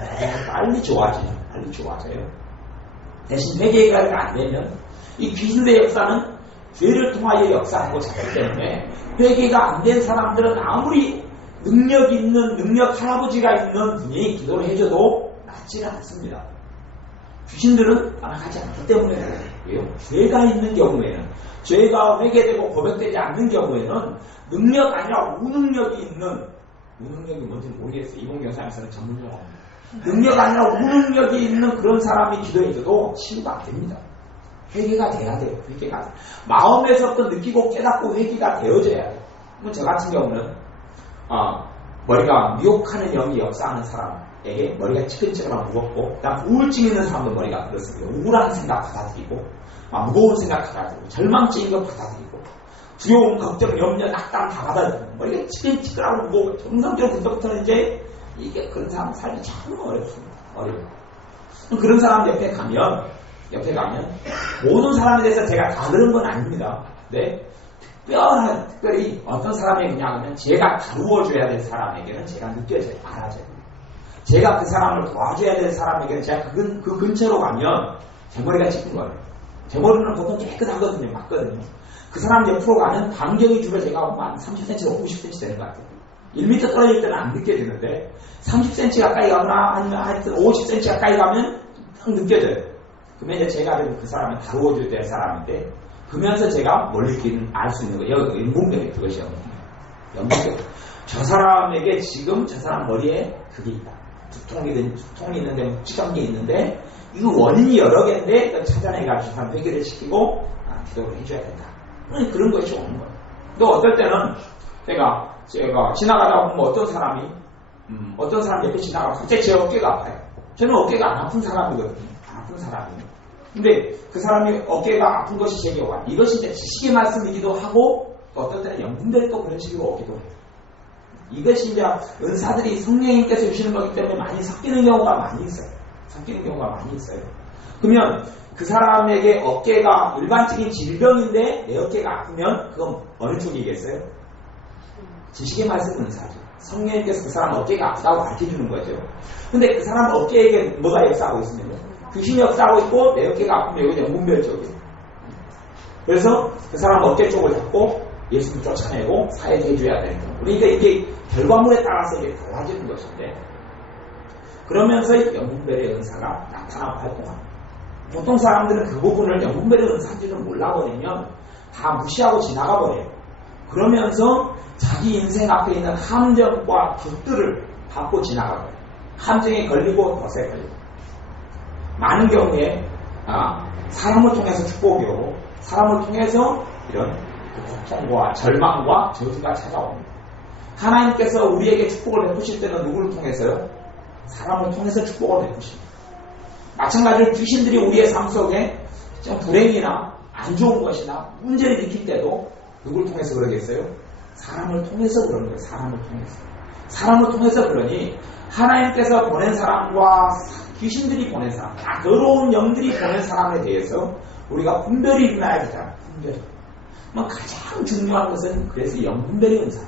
빨리 좋아져요. 대신 회개가 안 되면 이 귀신의 역사는 죄를 통하여 역사하고 잡기 때문에 회개가 안 된 사람들은 아무리 능력 있는 능력 할아버지가 있는 분이 기도를 해줘도 낫지는 않습니다. 귀신들은 따라가지 않기 때문에 그래요. 죄가 있는 경우에는 죄가 회개되고 고백되지 않는 경우에는 능력 아니라 무능력이 있는 무능력이 뭔지는 모르겠어요. 이공경사에서는 전문용어입니다. 능력 아니라 무능력이 있는 그런 사람이 기도해줘도 치유가 안 됩니다. 회개가 돼야 돼요. 마음에서부터 느끼고 깨닫고 회개가 되어져야 돼요. 그럼 저 같은 경우는 머리가 미혹하는 영이 역사하는 사람에게 머리가 치근치근하고 무겁고 그다음 우울증 있는 사람도 머리가 그렇습니다. 우울한 생각 받아들이고 무거운 생각 받아들이고 절망적인 거 받아들이고 두려움, 걱정, 염려, 낙담 다 받아들이고 머리가 치근치근하고 무거워 정상적으로 그때부터는 이제 이게 그런 사람 삶이 참 어렵습니다. 어려워요. 그런 사람 옆에 가면 모든 사람에 대해서 제가 다 그런 건 아닙니다. 네? 특별히 어떤 사람에게냐 하면 제가 다루어줘야 될 사람에게는 제가 느껴져요. 알아져요. 제가 그 사람을 도와줘야 될 사람에게는 제가 그 근처로 가면 제 머리가 찌든 거예요. 제 머리는 보통 깨끗하거든요. 맞거든요. 그 사람 옆으로 가면 반경이 주로 제가 한 30cm, 50cm 되는 것 같아요. 1m 떨어질 때는 안 느껴지는데 30cm 가까이 가거나 아니면 하여튼 50cm 가까이 가면 딱 느껴져요. 그러면 이제 제가 그 사람을 다루어줘야 될 사람인데 그러면서 제가 뭘 느끼는 알 수 있는 거예요. 연분별이 그것이요. 연분별. 저 사람에게 지금 저 사람 머리에 그게 있다. 두통이 있는데 묵직한 게 있는데 이 원인이 여러 개인데 찾아내가지고 한 해결을 시키고 기도를 해줘야 된다. 그런 것이 오는 거예요. 또 어떨 때는 제가 지나가다 보면 어떤 사람이 옆에 지나가고 갑자기 제 어깨가 아파요. 저는 어깨가 안 아픈 사람이거든요. 안 아픈 사람이에요. 근데 그 사람이 어깨가 아픈 것이 제게 와. 이것이 이제 지식의 말씀이기도 하고 또 어떨 때는 연분들이 또 그런 식으로 오기도 해요. 이것이 이제 은사들이 성령님께서 주시는 거기 때문에 많이 섞이는 경우가 많이 있어요. 그러면 그 사람에게 어깨가 일반적인 질병인데 내 어깨가 아프면 그건 어느 쪽이겠어요? 지식의 말씀 은사죠. 성령님께서 그 사람 어깨가 아프다고 가르쳐주는 거죠. 근데 그 사람 어깨에 뭐가 역사하고 있습니까? 귀신이 역사하고 있고 내 어깨가 아프면 여기 연분별 쪽이에요. 그래서 그 사람 어깨 쪽을 잡고 예수님 쫓아내고 사회해줘야 되는 거예요. 그러니까 이게 결과물에 따라서 이게 달라지는 것인데 그러면서 연분별의 은사가 나타나고 활동합니다. 보통 사람들은 그 부분을 연분별의 은사인지는 몰라버리면 다 무시하고 지나가 버려요. 그러면서 자기 인생 앞에 있는 함정과 붓들을 밟고 지나가 버려요. 함정에 걸리고 덫에 걸리고 많은 경우에 사람을 통해서 축복이 오고 사람을 통해서 이런 고통과 절망과 저주가 찾아옵니다. 하나님께서 우리에게 축복을 베푸실 때는 누구를 통해서요? 사람을 통해서 축복을 베푸십니다. 마찬가지로 귀신들이 우리의 삶 속에 좀 불행이나 안 좋은 것이나 문제를 일으킬 때도 누구를 통해서 그러겠어요? 사람을 통해서 그러는 거예요. 사람을 통해서 그러니 하나님께서 보낸 사람과 귀신들이 보낸 사람, 더러운 영들이 보낸 사람에 대해서 우리가 분별이 일어나야 되잖아요. 분별. 가장 중요한 것은 그래서 영분별의 은사.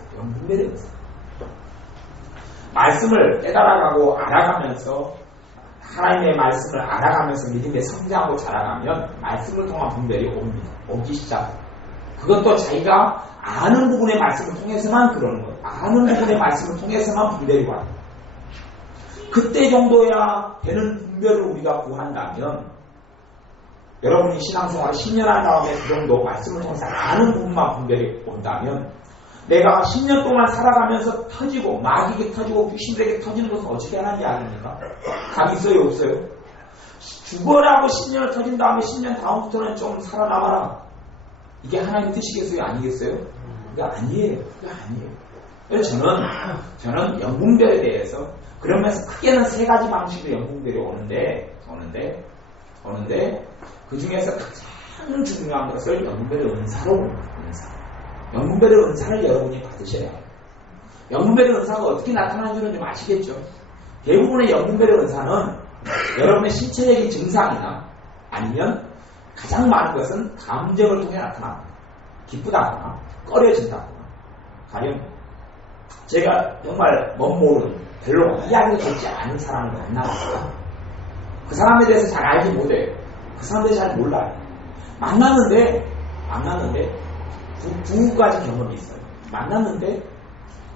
말씀을 깨달아가고 알아가면서 하나님의 말씀을 알아가면서 믿음에 성장하고 자라가면 말씀을 통한 분별이 오기 시작해요. 그것도 자기가 아는 부분의 말씀을 통해서만 그러는 거예요. 아는 부분의 말씀을 통해서만 분별이 와요. 그때 정도야 되는 분별을 우리가 구한다면 여러분이 신앙생활 10년 한 다음에 그 정도 말씀을 통해서 아는 부분만 분별이 온다면 내가 10년 동안 살아가면서 터지고 마귀에게 터지고 귀신들에게 터지는 것은 어떻게 하는지 아닙니까? 답 있어요? 없어요? 죽어라고 10년을 터진 다음에 10년 다음부터는 좀 살아남아라. 이게 하나님 뜻이겠어요? 아니겠어요? 그게 아니에요. 그래서 저는 영분별에 대해서 그러면서 크게는 세 가지 방식으로 영분별이 오는데 그 중에서 가장 중요한 것을 영분별의 은사로 봅니다. 영분별의 은사를 여러분이 받으셔야 해요. 영분별의 은사가 어떻게 나타나는지는 좀 아시겠죠? 대부분의 영분별의 은사는 여러분의 신체적인 증상이나 아니면 가장 많은 것은 감정을 통해 나타납니다. 기쁘다거나 꺼려진다거나 가령 제가 정말 모르는 별로 이야기가 되지 않은 사람을 만나봤어요. 그 사람에 대해서 잘 알지 못해요. 그 사람에 대해서 잘 몰라요. 만났는데 두 가지 경험이 있어요. 만났는데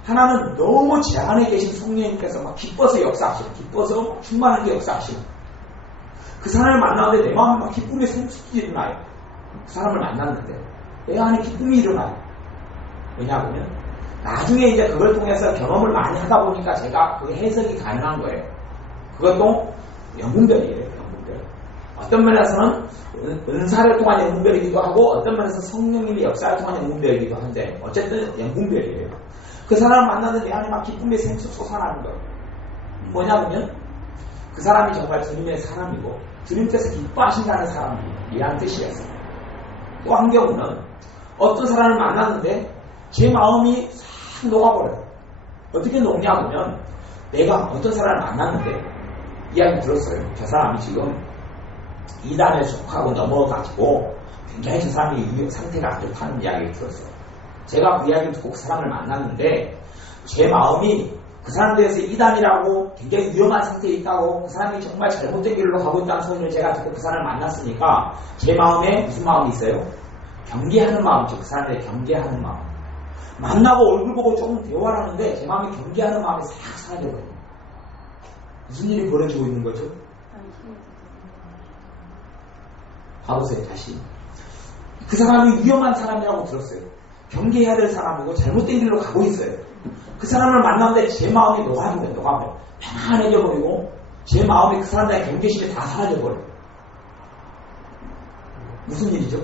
하나는 너무 제 안에 계신 성령님께서 막 기뻐서 역사하시고 기뻐서 충만하게 역사하시고 그 사람을 만났는데 내 마음에 막 기쁨의 샘솟기 일어나요. 그 사람을 만났는데 내 안에 기쁨이 일어나요. 왜냐하면 나중에 이제 그걸 통해서 경험을 많이 하다 보니까 제가 그 해석이 가능한 거예요. 그것도 영분별이에요. 영분별. 어떤 면에서는 은사를 통한 영분별이기도 하고 어떤 면에서 성령님의 역사를 통한 영분별이기도 한데 어쨌든 영분별이에요. 그 사람을 만났는데 내 안에 막 기쁨의 샘솟 솟아나는 거예요. 뭐냐면 그 사람이 정말 주님의 사람이고 주님께서 기뻐하신다는 사람이에요. 이라는 뜻이었어요. 또 한 경우는 어떤 사람을 만났는데 제 마음이 싹 녹아버려요. 어떻게 녹냐면 내가 어떤 사람을 만났는데 이야기 들었어요. 저 사람이 지금 이단에 속하고 넘어가지고 굉장히 저 사람이 상태가 안 좋다는 이야기를 들었어요. 제가 그 이야기를 듣고 그 사람을 만났는데 제 마음이 그 사람에 대해서 이단이라고 굉장히 위험한 상태에 있다고 그 사람이 정말 잘못된 길로 가고 있다는 소리를 제가 듣고 그 사람을 만났으니까 제 마음에 무슨 마음이 있어요? 경계하는 마음이죠. 그 사람에 경계하는 마음. 만나고 얼굴 보고 조금 대화를 하는데 제 마음에 경계하는 마음이 싹 사라져버려요. 무슨 일이 벌어지고 있는 거죠? 봐보세요. 다시. 그 사람이 위험한 사람이라고 들었어요. 경계해야 될 사람이고 잘못된 길로 가고 있어요. 그 사람을 만났는데 제 마음이 녹아버려. 편안해져 버리고 제 마음이 그 사람들의 경계심이 다 사라져버려요. 무슨 일이죠?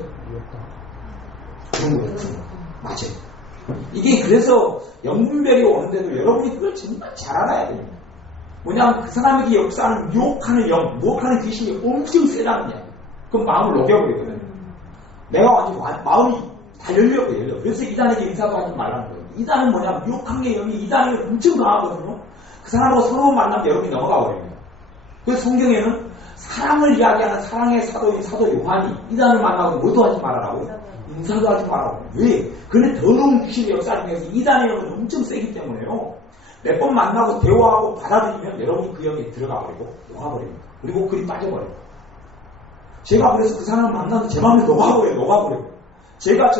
그런 거예요. 맞아요. 이게 그래서 영분별이 오는데도 여러분이 그걸 정말 잘 알아야 됩니다. 뭐냐면 그 사람에게 역사하는 유혹하는 귀신이 엄청 세다는 이야기. 그럼 마음을 녹여버리거든요. 내가 완전 마음이 다 열려. 그래서 이단에게 인사도 하지 말라는 거예요. 이단은 뭐냐면 유혹한게 영이 이단이 엄청 강하거든요. 그 사람하고 서로 만나면 여러분이 넘어가 버립니다. 그래서 성경에는 사랑을 이야기하는 사랑의 사도인 사도 요한이 이단을 만나고 뭐도 하지 말아라고 인사도 하지 말라고. 왜? 그는 더러운 귀신의 역사를 통해서 이단의 영은 엄청 세기 때문에요. 몇 번 만나고 대화하고 받아들이면 여러분이 그 영에 들어가 버리고 녹아버립니다. 그리고 그리 빠져버립니다. 제가 그래서 그 사람을 만나서 제 마음에 녹아버려요. 제가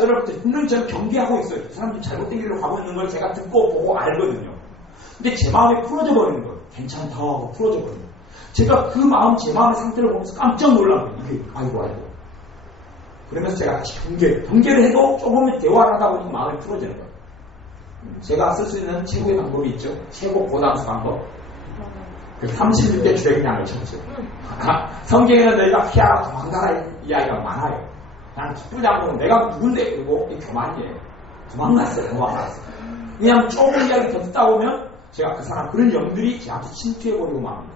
분명히 저를 경계하고 있어요. 그 사람들이 잘못된 길로 가고 있는 걸 제가 듣고 보고 알거든요. 근데 제 마음이 풀어져 버리는 거예요. 괜찮다 하고 풀어져 버리는 거예요. 제가 제 마음의 상태를 보면서 깜짝 놀란 거예요. 이게 아이고. 그러면서 제가 다시 경계를 해도 조금은 대화를 하다 보니 마음이 풀어지는 거예요. 제가 쓸 수 있는 최고의 방법이 있죠. 최고 고단수 방법. 그 36대 주례기량을 쳤죠. 성경에는 너희가 피하라 도망가라 이야기가 많아요. 그냥 기쁘지 않고 내가 누군데 그리고 이 교만이에요. 도망갔어요. 그냥 조금 이야기 더 듣다 보면 제가 그 사람 그런 영들이 제한테 침투해버리고 맙니다.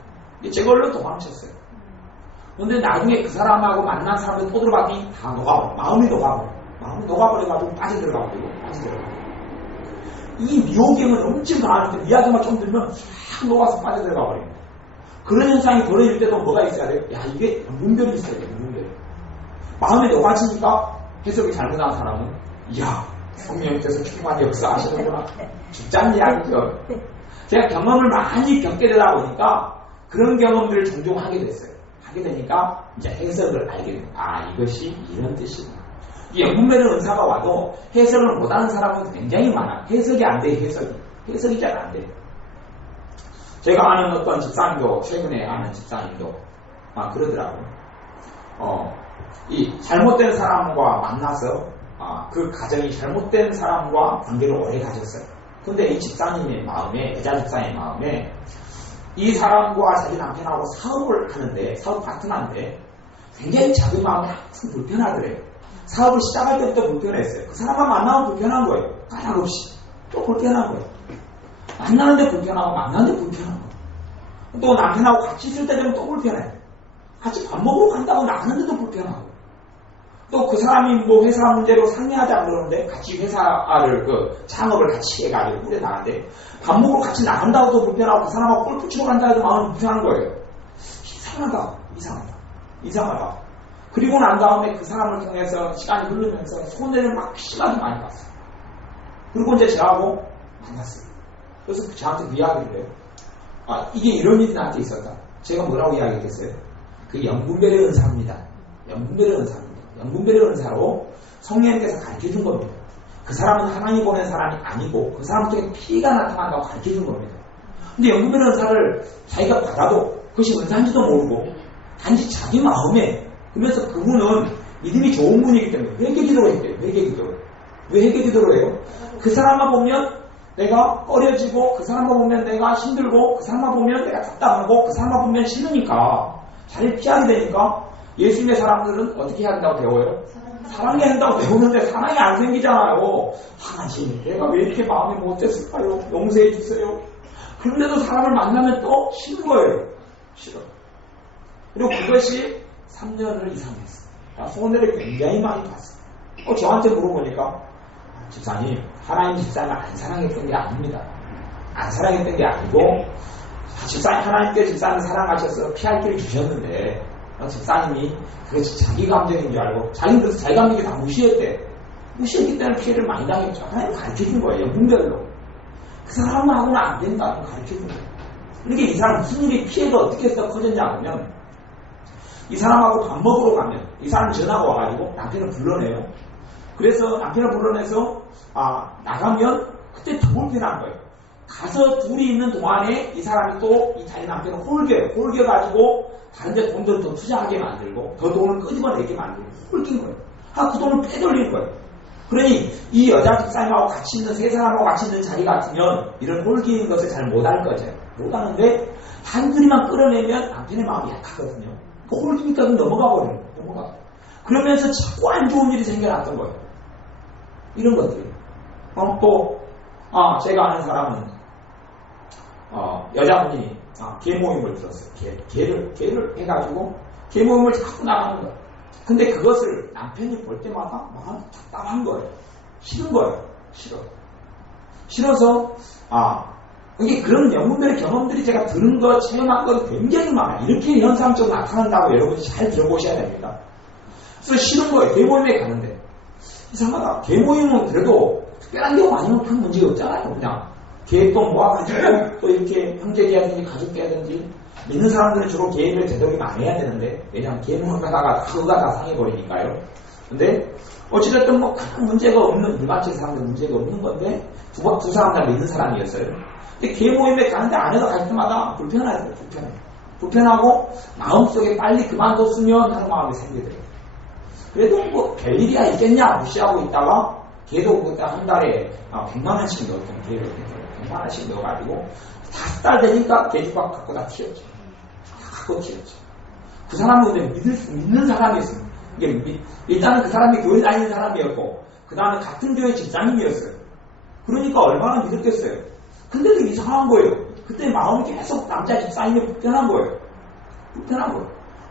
저걸로 도망쳤어요. 그런데 나중에 그 사람하고 만난 사람들 또 들어봤더니 다 녹아버려. 마음이 녹아버려가지고 빠져들어가고. 이 미혹경은 엄청 강하니까 이야기만 좀 들면 싹 녹아서 빠져들어가 버립니다. 그런 현상이 벌어질 때도 뭐가 있어야 돼요? 야, 이게 문별이 있어야 돼요. 문별이. 마음에 녹아지니까 해석이 잘못한 사람은 이야, 성령께서 충만히 역사하시는구나. 죽자는 이야기죠. 제가 경험을 많이 겪게 되다 보니까 그런 경험들을 종종 하게 됐어요. 하게 되니까 이제 해석을 알게 됩니다. 아, 이것이 이런 뜻이구나. 이 영분별의 은사가 와도 해석을 못하는 사람은 굉장히 많아. 해석이 안 돼, 해석이 잘 안 돼. 제가 아는 어떤 집사님도, 최근에 아는 집사님도, 그러더라고요. 이 잘못된 사람과 만나서, 그 가정이 잘못된 사람과 관계를 오래 가졌어요. 근데 이 집사님의 마음에, 여자 집사님의 마음에, 이 사람과 자기 남편하고 사업을 하는데, 사업 파트너인데, 굉장히 자기 마음이 항상 불편하더래요. 사업을 시작할 때부터 불편했어요. 그 사람만 만나면 불편한 거예요. 까닭없이. 또 불편한 거예요. 만나는데 불편하고 만나는데 불편한 거예요. 또 남편하고 같이 있을 때 되면 또 불편해요. 같이 밥 먹으러 간다고 나가는데도 불편하고. 또 그 사람이 뭐 회사 문제로 상의하자 그러는데 같이 회사를 창업을 같이 해가지고 꾸려 나가는데 밥 먹으러 같이 나간다고도 불편하고 그 사람하고 골프 치러 간다 해도 마음이 불편한 거예요. 이상하다. 그리고 난 다음에 그 사람을 통해서 시간이 흐르면서 손해를 막 심하게 많이 봤어요. 그리고 이제 저하고 만났어요. 그래서 저한테 그 이야기를 해요. 이게 이런 일이 나한테 있었다. 제가 뭐라고 이야기했어요? 그 영분별의 은사입니다. 영분별의 은사로 성령님께서 가르쳐준 겁니다. 그 사람은 하나님이 보낸 사람이 아니고 그 사람 쪽에 피해가 나타난다고 가르쳐준 겁니다. 근데 영분별의 은사를 자기가 받아도 그것이 은사인지도 모르고 단지 자기 마음에 그러면서 그분은 믿음이 좋은 분이기 때문에 회개기도로 했대요. 왜 회개기도로 해요? 그 사람만 보면 내가 꺼려지고 그 사람만 보면 내가 힘들고 그 사람만 보면 내가 답답하고 그 사람만 보면 싫으니까 자리를 피하게 되니까 예수님의 사람들은 어떻게 해야 된다고 배워요? 사랑해야 한다고 배우는데 사랑이 안 생기잖아요. 하나님, 내가 왜 이렇게 마음이 못됐을까요? 용서해 주세요. 그런데도 사람을 만나면 또 싫은 거예요. 싫어. 그리고 그것이 3년을 이상 했어요. 손해를 굉장히 많이 봤어요. 저한테 물어보니까 집사님, 하나님 집사님을 안 사랑했던 게 아닙니다. 안 사랑했던 게 아니고 집사님, 하나님께 집사님 사랑하셔서 피할 길을 주셨는데 집사님이 그것이 자기 감정인 줄 알고 자기는 그래서 자기 감정이 다 무시했기 때문에 피해를 많이 당했죠. 하나님 가르쳐준 거예요. 문별로. 그 사람하고는 안 된다고 가르쳐준 거예요. 그러니까 이 사람 무슨 일이 피해가 어떻게 해서 커졌냐 하면 이 사람하고 밥 먹으러 가면 이 사람 전화가 와가지고 남편을 불러내요. 그래서 남편을 불러내서 나가면 그때 더 불편한 거예요. 가서 둘이 있는 동안에 이 사람이 또 이 자기 남편을 홀겨가지고 다른 데 돈들을 더 투자하게 만들고 더 돈을 끄집어내게 만들고 홀긴 거예요. 그 돈을 빼돌리는 거예요. 그러니 이 여자 집사님하고 같이 있는 세 사람하고 같이 있는 자리 같으면 이런 홀기인 것을 잘 못할 거죠. 못하는데 단둘이만 끌어내면 남편의 마음이 약하거든요. 그 홀기니까 넘어가 버려요. 넘어가. 그러면서 자꾸 안 좋은 일이 생겨났던 거예요. 이런 것들이. 제가 아는 사람은 여자분이 개 모임을 들었어요. 개를 해가지고 개 모임을 자꾸 나가는 거예요. 근데 그것을 남편이 볼 때마다 막 답답한 거예요. 싫은 거예요. 싫어서 이게 그런 영문별의 경험들이 제가 들은 거, 체험한 거 굉장히 많아요. 이렇게 현상적으로 나타난다고 여러분이 잘 들어보셔야 됩니다. 그래서 싫은 거예요. 개 모임에 가는데. 이상하다. 개 모임은 그래도 특별한 경우 아니면 큰 문제 없잖아요. 그냥 개 또 모아가지고 또 이렇게 형제계라든지 가족계라든지 믿는 사람들은 주로 개를 되도록이면 안 해야 되는데, 왜냐하면 개 모임 가다가 그거가 다 상해버리니까요. 근데 어찌됐든 큰 문제가 없는, 일반적인 사람들 문제가 없는 건데 두 사람 다 믿는 사람이었어요. 근데 개 모임에 가는데 안에서 갈 때마다 불편해요. 불편하고 마음속에 빨리 그만뒀으면 하는 마음이 생기더래요. 그래도 별일이야 있겠냐 무시하고 있다가 걔도 그때 한 달에 100만원씩 넣었던 개를 100만원씩 넣어가지고 5달 되니까 개집밥 갖고 다 튀었죠. 그 사람은 근데 믿는 사람이었어요. 일단은 그 사람이 교회 다니는 사람이었고 그 다음에 같은 교회 집사님이었어요. 그러니까 얼마나 믿었겠어요. 근데도 이상한 거예요. 그때 마음이 계속 남자 집사님이 불편한 거예요.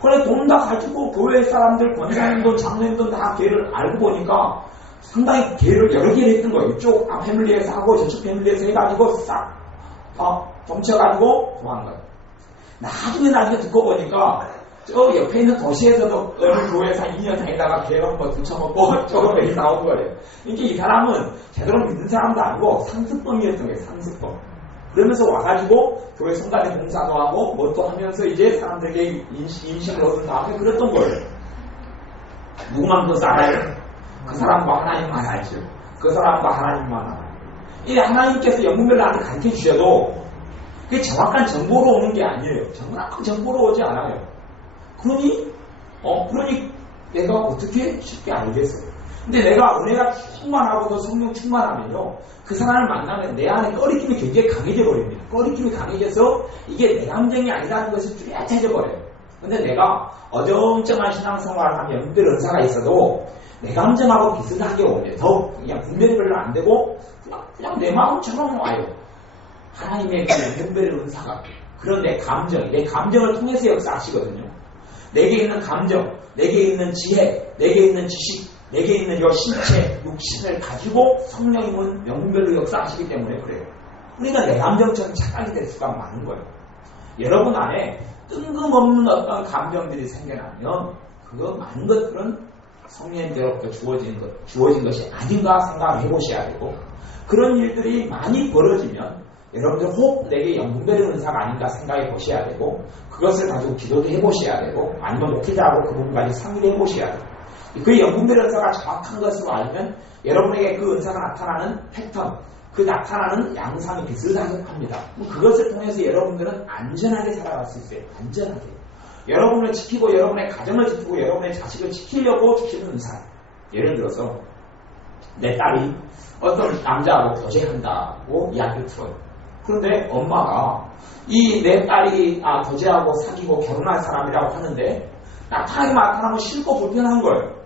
그래 돈 다 가지고 교회 사람들, 권사님들, 장로님들 다 걔를 알고 보니까 상당히 걔를 여러 개를 했던 거예요. 이쪽 패밀리에서 하고 저쪽 패밀리에서 해가지고 싹 dom쳐가지고 좋아하는 거예요. 나중에 듣고 보니까 저 옆에 있는 도시에서도 어느 교회에서 2년 다니다가 걔를 한번 등쳐먹고 저거 여기 나온 거예요. 그러니까 이 사람은 제대로 믿는 사람도 아니고 상습범이었던 거예요. 상습범. 그러면서 와가지고 교회 성가대 봉사도 하고 뭐 또 하면서 이제 사람들에게 인식을 얻은 다음에 그랬던 거예요. 누구만 그것을 알아요? 그 사람과 하나님만 알죠. 그 사람과 하나님만 알아요. 이 하나님께서 영문별로 나한테 가르쳐 주셔도 그게 정확한 정보로 오는 게 아니에요. 정확한 정보로 오지 않아요. 그러니 내가 어떻게 쉽게 알겠어요. 근데 내가 은혜가 충만하고도 성령 충만하면요, 그 사람을 만나면 내 안에 꺼리낌이 굉장히 강해져 버립니다. 꺼리낌이 강해져서 이게 내 감정이 아니라는 것이 뚜렷해져 버려요. 근데 내가 어정쩡한 신앙생활을 하면 영별 은사가 있어도 내 감정하고 비슷하게 오면 더 그냥 분별이 별로 안 되고 그냥 내 마음처럼 와요. 하나님의 그 영별 은사가 그런 내 감정을 통해서 역사하시거든요. 내게 있는 감정, 내게 있는 지혜, 내게 있는 지식, 내게 있는 이 신체, 육신을 가지고 성령님은 영분별로 역사하시기 때문에 그래요. 그러니까 내 감정처럼 착각이 될 수가 많은 거예요. 여러분 안에 뜬금없는 어떤 감정들이 생겨나면 그 많은 것들은 성령님께로부터 주어진 것이 아닌가 생각을 해보셔야 되고, 그런 일들이 많이 벌어지면 여러분들 혹 내게 영분별의 은사가 아닌가 생각해 보셔야 되고, 그것을 가지고 기도도 해보셔야 되고, 아니면 목회자하고 그 부분까지 상의를 해보셔야 돼요. 그 영분별 은사가 정확한 것으로 알면 여러분에게 그 은사가 나타나는 패턴, 그 나타나는 양상이 비슷합니다. 그것을 통해서 여러분들은 안전하게 살아갈 수 있어요. 안전하게. 여러분을 지키고 여러분의 가정을 지키고 여러분의 자식을 지키려고 주시는 은사. 예를 들어서 내 딸이 어떤 남자하고 교제한다고 이야기를 들어요. 그런데 엄마가 이 내 딸이 교제하고 사귀고 결혼할 사람이라고 하는데 나타나면 싫고 불편한 거예요.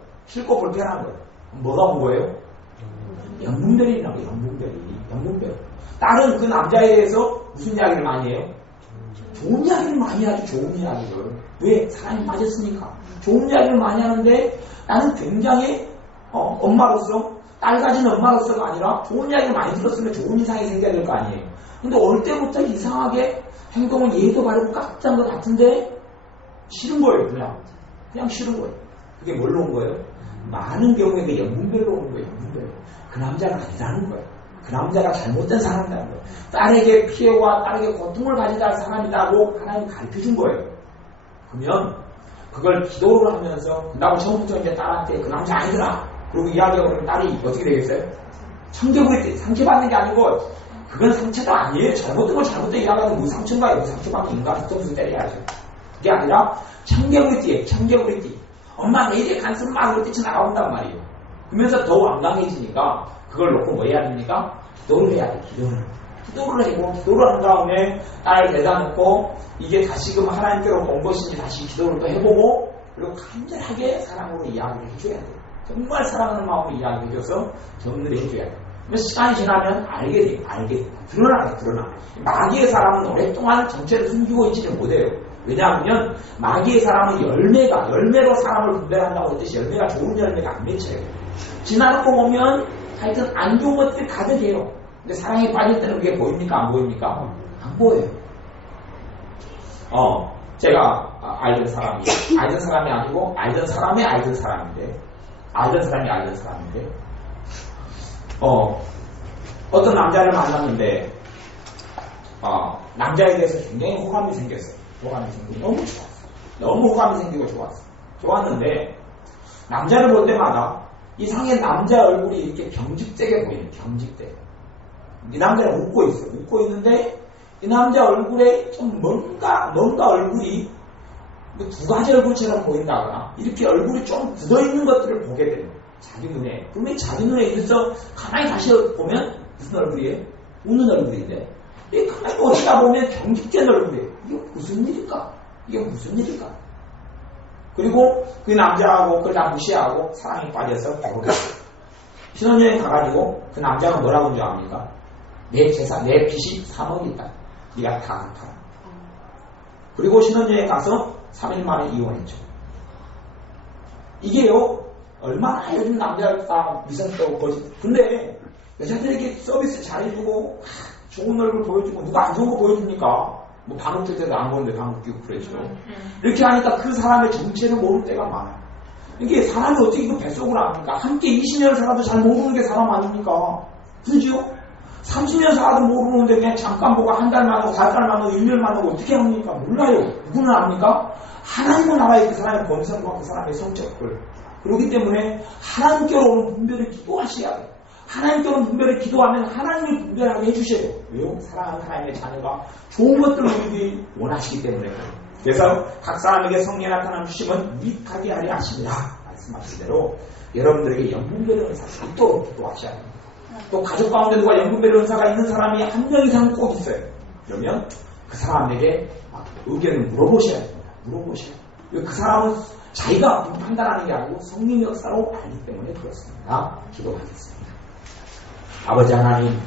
뭐가 온 거예요? 영분별이라고. 영분별. 딸은 그 남자에 대해서 무슨 이야기를 많이 해요? 좋은 이야기를 많이 하죠. 좋은 이야기를. 왜? 사람이 맞았으니까. 좋은 이야기를 많이 하는데 나는 굉장히 엄마로서, 딸 가진 엄마로서가 아니라 좋은 이야기를 많이 들었으면 좋은 이상이 생겨야 될 거 아니에요. 근데 어릴 때부터 이상하게 행동을 예의도 바르고 깍짠 것 같은데 싫은 거예요. 그냥 싫은 거예요. 그게 뭘로 온 거예요? 많은 경우에 그 영분별로 온 거예요. 영분별로. 그 남자가 아니라는 거예요. 그 남자가 잘못된 사람이라는 거예요. 딸에게 피해와 딸에게 고통을 가지다 할 사람이라고 하나님 가르쳐준 거예요. 그러면 그걸 기도를 하면서 그다음 처음부터 이제 딸한테 그 남자 아니더라 그러고 이야기하고 그러면 딸이 어떻게 되겠어요? 상처부리 상처받는 게 아니고 그건 상처가 아니에요. 잘못된 걸 잘못된 이야기하면 무슨 상처인가요? 상처받는 인간 뒤통수 때려야죠. 그게 아니라 청개구리띠. 엄마 내일에 간수를 막 그렇게 뛰쳐나온단 말이에요. 그러면서 더 완강해지니까 그걸 놓고 뭐 해야 됩니까? 기도를 해야 돼. 기도를 하고 기도를 한 다음에 딸을 대다 놓고 이게 다시금 하나님께로 온 것인지 다시 기도를 또 해보고 그리고 간절하게 사랑으로 이야기를 해줘야 돼요. 정말 사랑하는 마음으로 이야기를 해줘서 정리를 해줘야 돼요. 시간이 지나면 알게 돼요. 드러나. 마귀의 사람은 오랫동안 정체를 숨기고 있지를 못해요. 왜냐하면 마귀의 사람은 열매로 사람을 분별한다고 했듯이 열매가 좋은 열매가 안 맺혀요. 지나는 거 보면 하여튼 안 좋은 것들이 가득해요. 근데 사랑에 빠질 때는 그게 보입니까? 안 보입니까? 안 보여요. 제가 알던 사람이 아니고 알던 사람이 알던 사람인데 어떤 남자를 만났는데 남자에 대해서 굉장히 호감이 생겼어요. 너무 호감이 생기고 좋았는데 남자를 볼 때마다 이상하게 남자 얼굴이 이렇게 경직되게 보이는 이 남자는 웃고 있는데 이 남자 얼굴에 좀 뭔가 얼굴이 두 가지 얼굴처럼 보인다거나 이렇게 얼굴이 좀 굳어있는 것들을 보게 돼요. 자기 눈에. 그러면 자기 눈에 있어서 가만히 다시 보면 무슨 얼굴이에요? 웃는 얼굴인데 가만히 보시다 보면 경직된 얼굴이에요. 이게 무슨 일일까? 그리고 그 남자하고 그걸 다 무시하고 사랑에 빠져서 결혼했어요. 신혼여행 가가지고 그 남자가 뭐라고 한줄 압니까? 내 빚이 3억이 있다. 네가 다 갚아라. 그리고 신혼여행 가서 3일 만에 이혼했죠. 이게요, 얼마나 요즘 남자들 다 미성적이고 거짓. 근데 여자들에게 서비스 잘해주고 좋은 얼굴 보여주고 누가 안 좋은 거 보여줍니까? 뭐 방금 뜰 때도 안 보는데 방금 끼고 그랬죠. 이렇게 하니까 그 사람의 정체를 모를 때가 많아요. 이게 사람이 어떻게 그 뱃속을 압니까? 함께 20년을 살아도 잘 모르는 게 사람 아닙니까? 그죠? 30년 살아도 모르는데 그냥 잠깐 보고 한 달 만나고 4달 만나고 1년 만나고 어떻게 합니까? 몰라요. 누구는 압니까? 하나님은 알아요. 그 사람의 본성과 그 사람의 성격을. 그렇기 때문에 하나님께로 오는 분별을 기도하셔야 돼요. 하나님께로 분별을 기도하면 하나님이 분별하게 해주셔요. 왜요? 사랑하는 하나님의 자녀가 좋은 것들을 우리들이 원하시기 때문에. 그래서 각 사람에게 성령이 나타나는 주심은 유익하게 하려 하십니다. 말씀하신 대로 여러분들에게 영분별의 은사가 있도록 기도하셔야 됩니다. 또 가족 가운데 누가 영분별의 은사가 있는 사람이 한 명 이상 꼭 있어요. 그러면 그 사람에게 의견을 물어보셔야 됩니다. 그 사람은 자기가 판단하는 게 아니고 성령의 역사로 알기 때문에 그렇습니다. 기도하겠습니다. 아버지 하나님,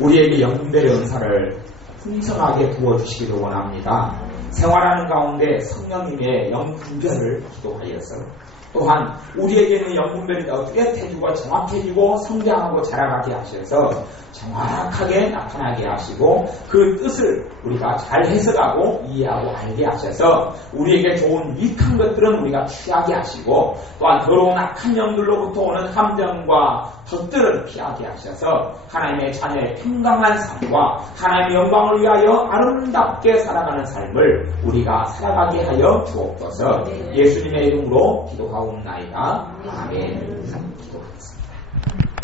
우리에게 영분별의 은사를 풍성하게 부어주시기를 원합니다. 생활하는 가운데 성령님의 영분별을 기도하여서 또한 우리에게는 영분별이 어떻게 해주고 정확해지고 성장하고 자라가게 하셔서 정확하게 나타나게 하시고 그 뜻을 우리가 잘 해석하고 이해하고 알게 하셔서 우리에게 좋은 유익한 것들은 우리가 취하게 하시고 또한 더러운 악한 영들로부터 오는 함정과 덫들을 피하게 하셔서 하나님의 자녀의 평강한 삶과 하나님의 영광을 위하여 아름답게 살아가는 삶을 우리가 살아가게 하여 주옵소서. 예수님의 이름으로 기도하옵나이다. 아멘. 기도하겠습니다.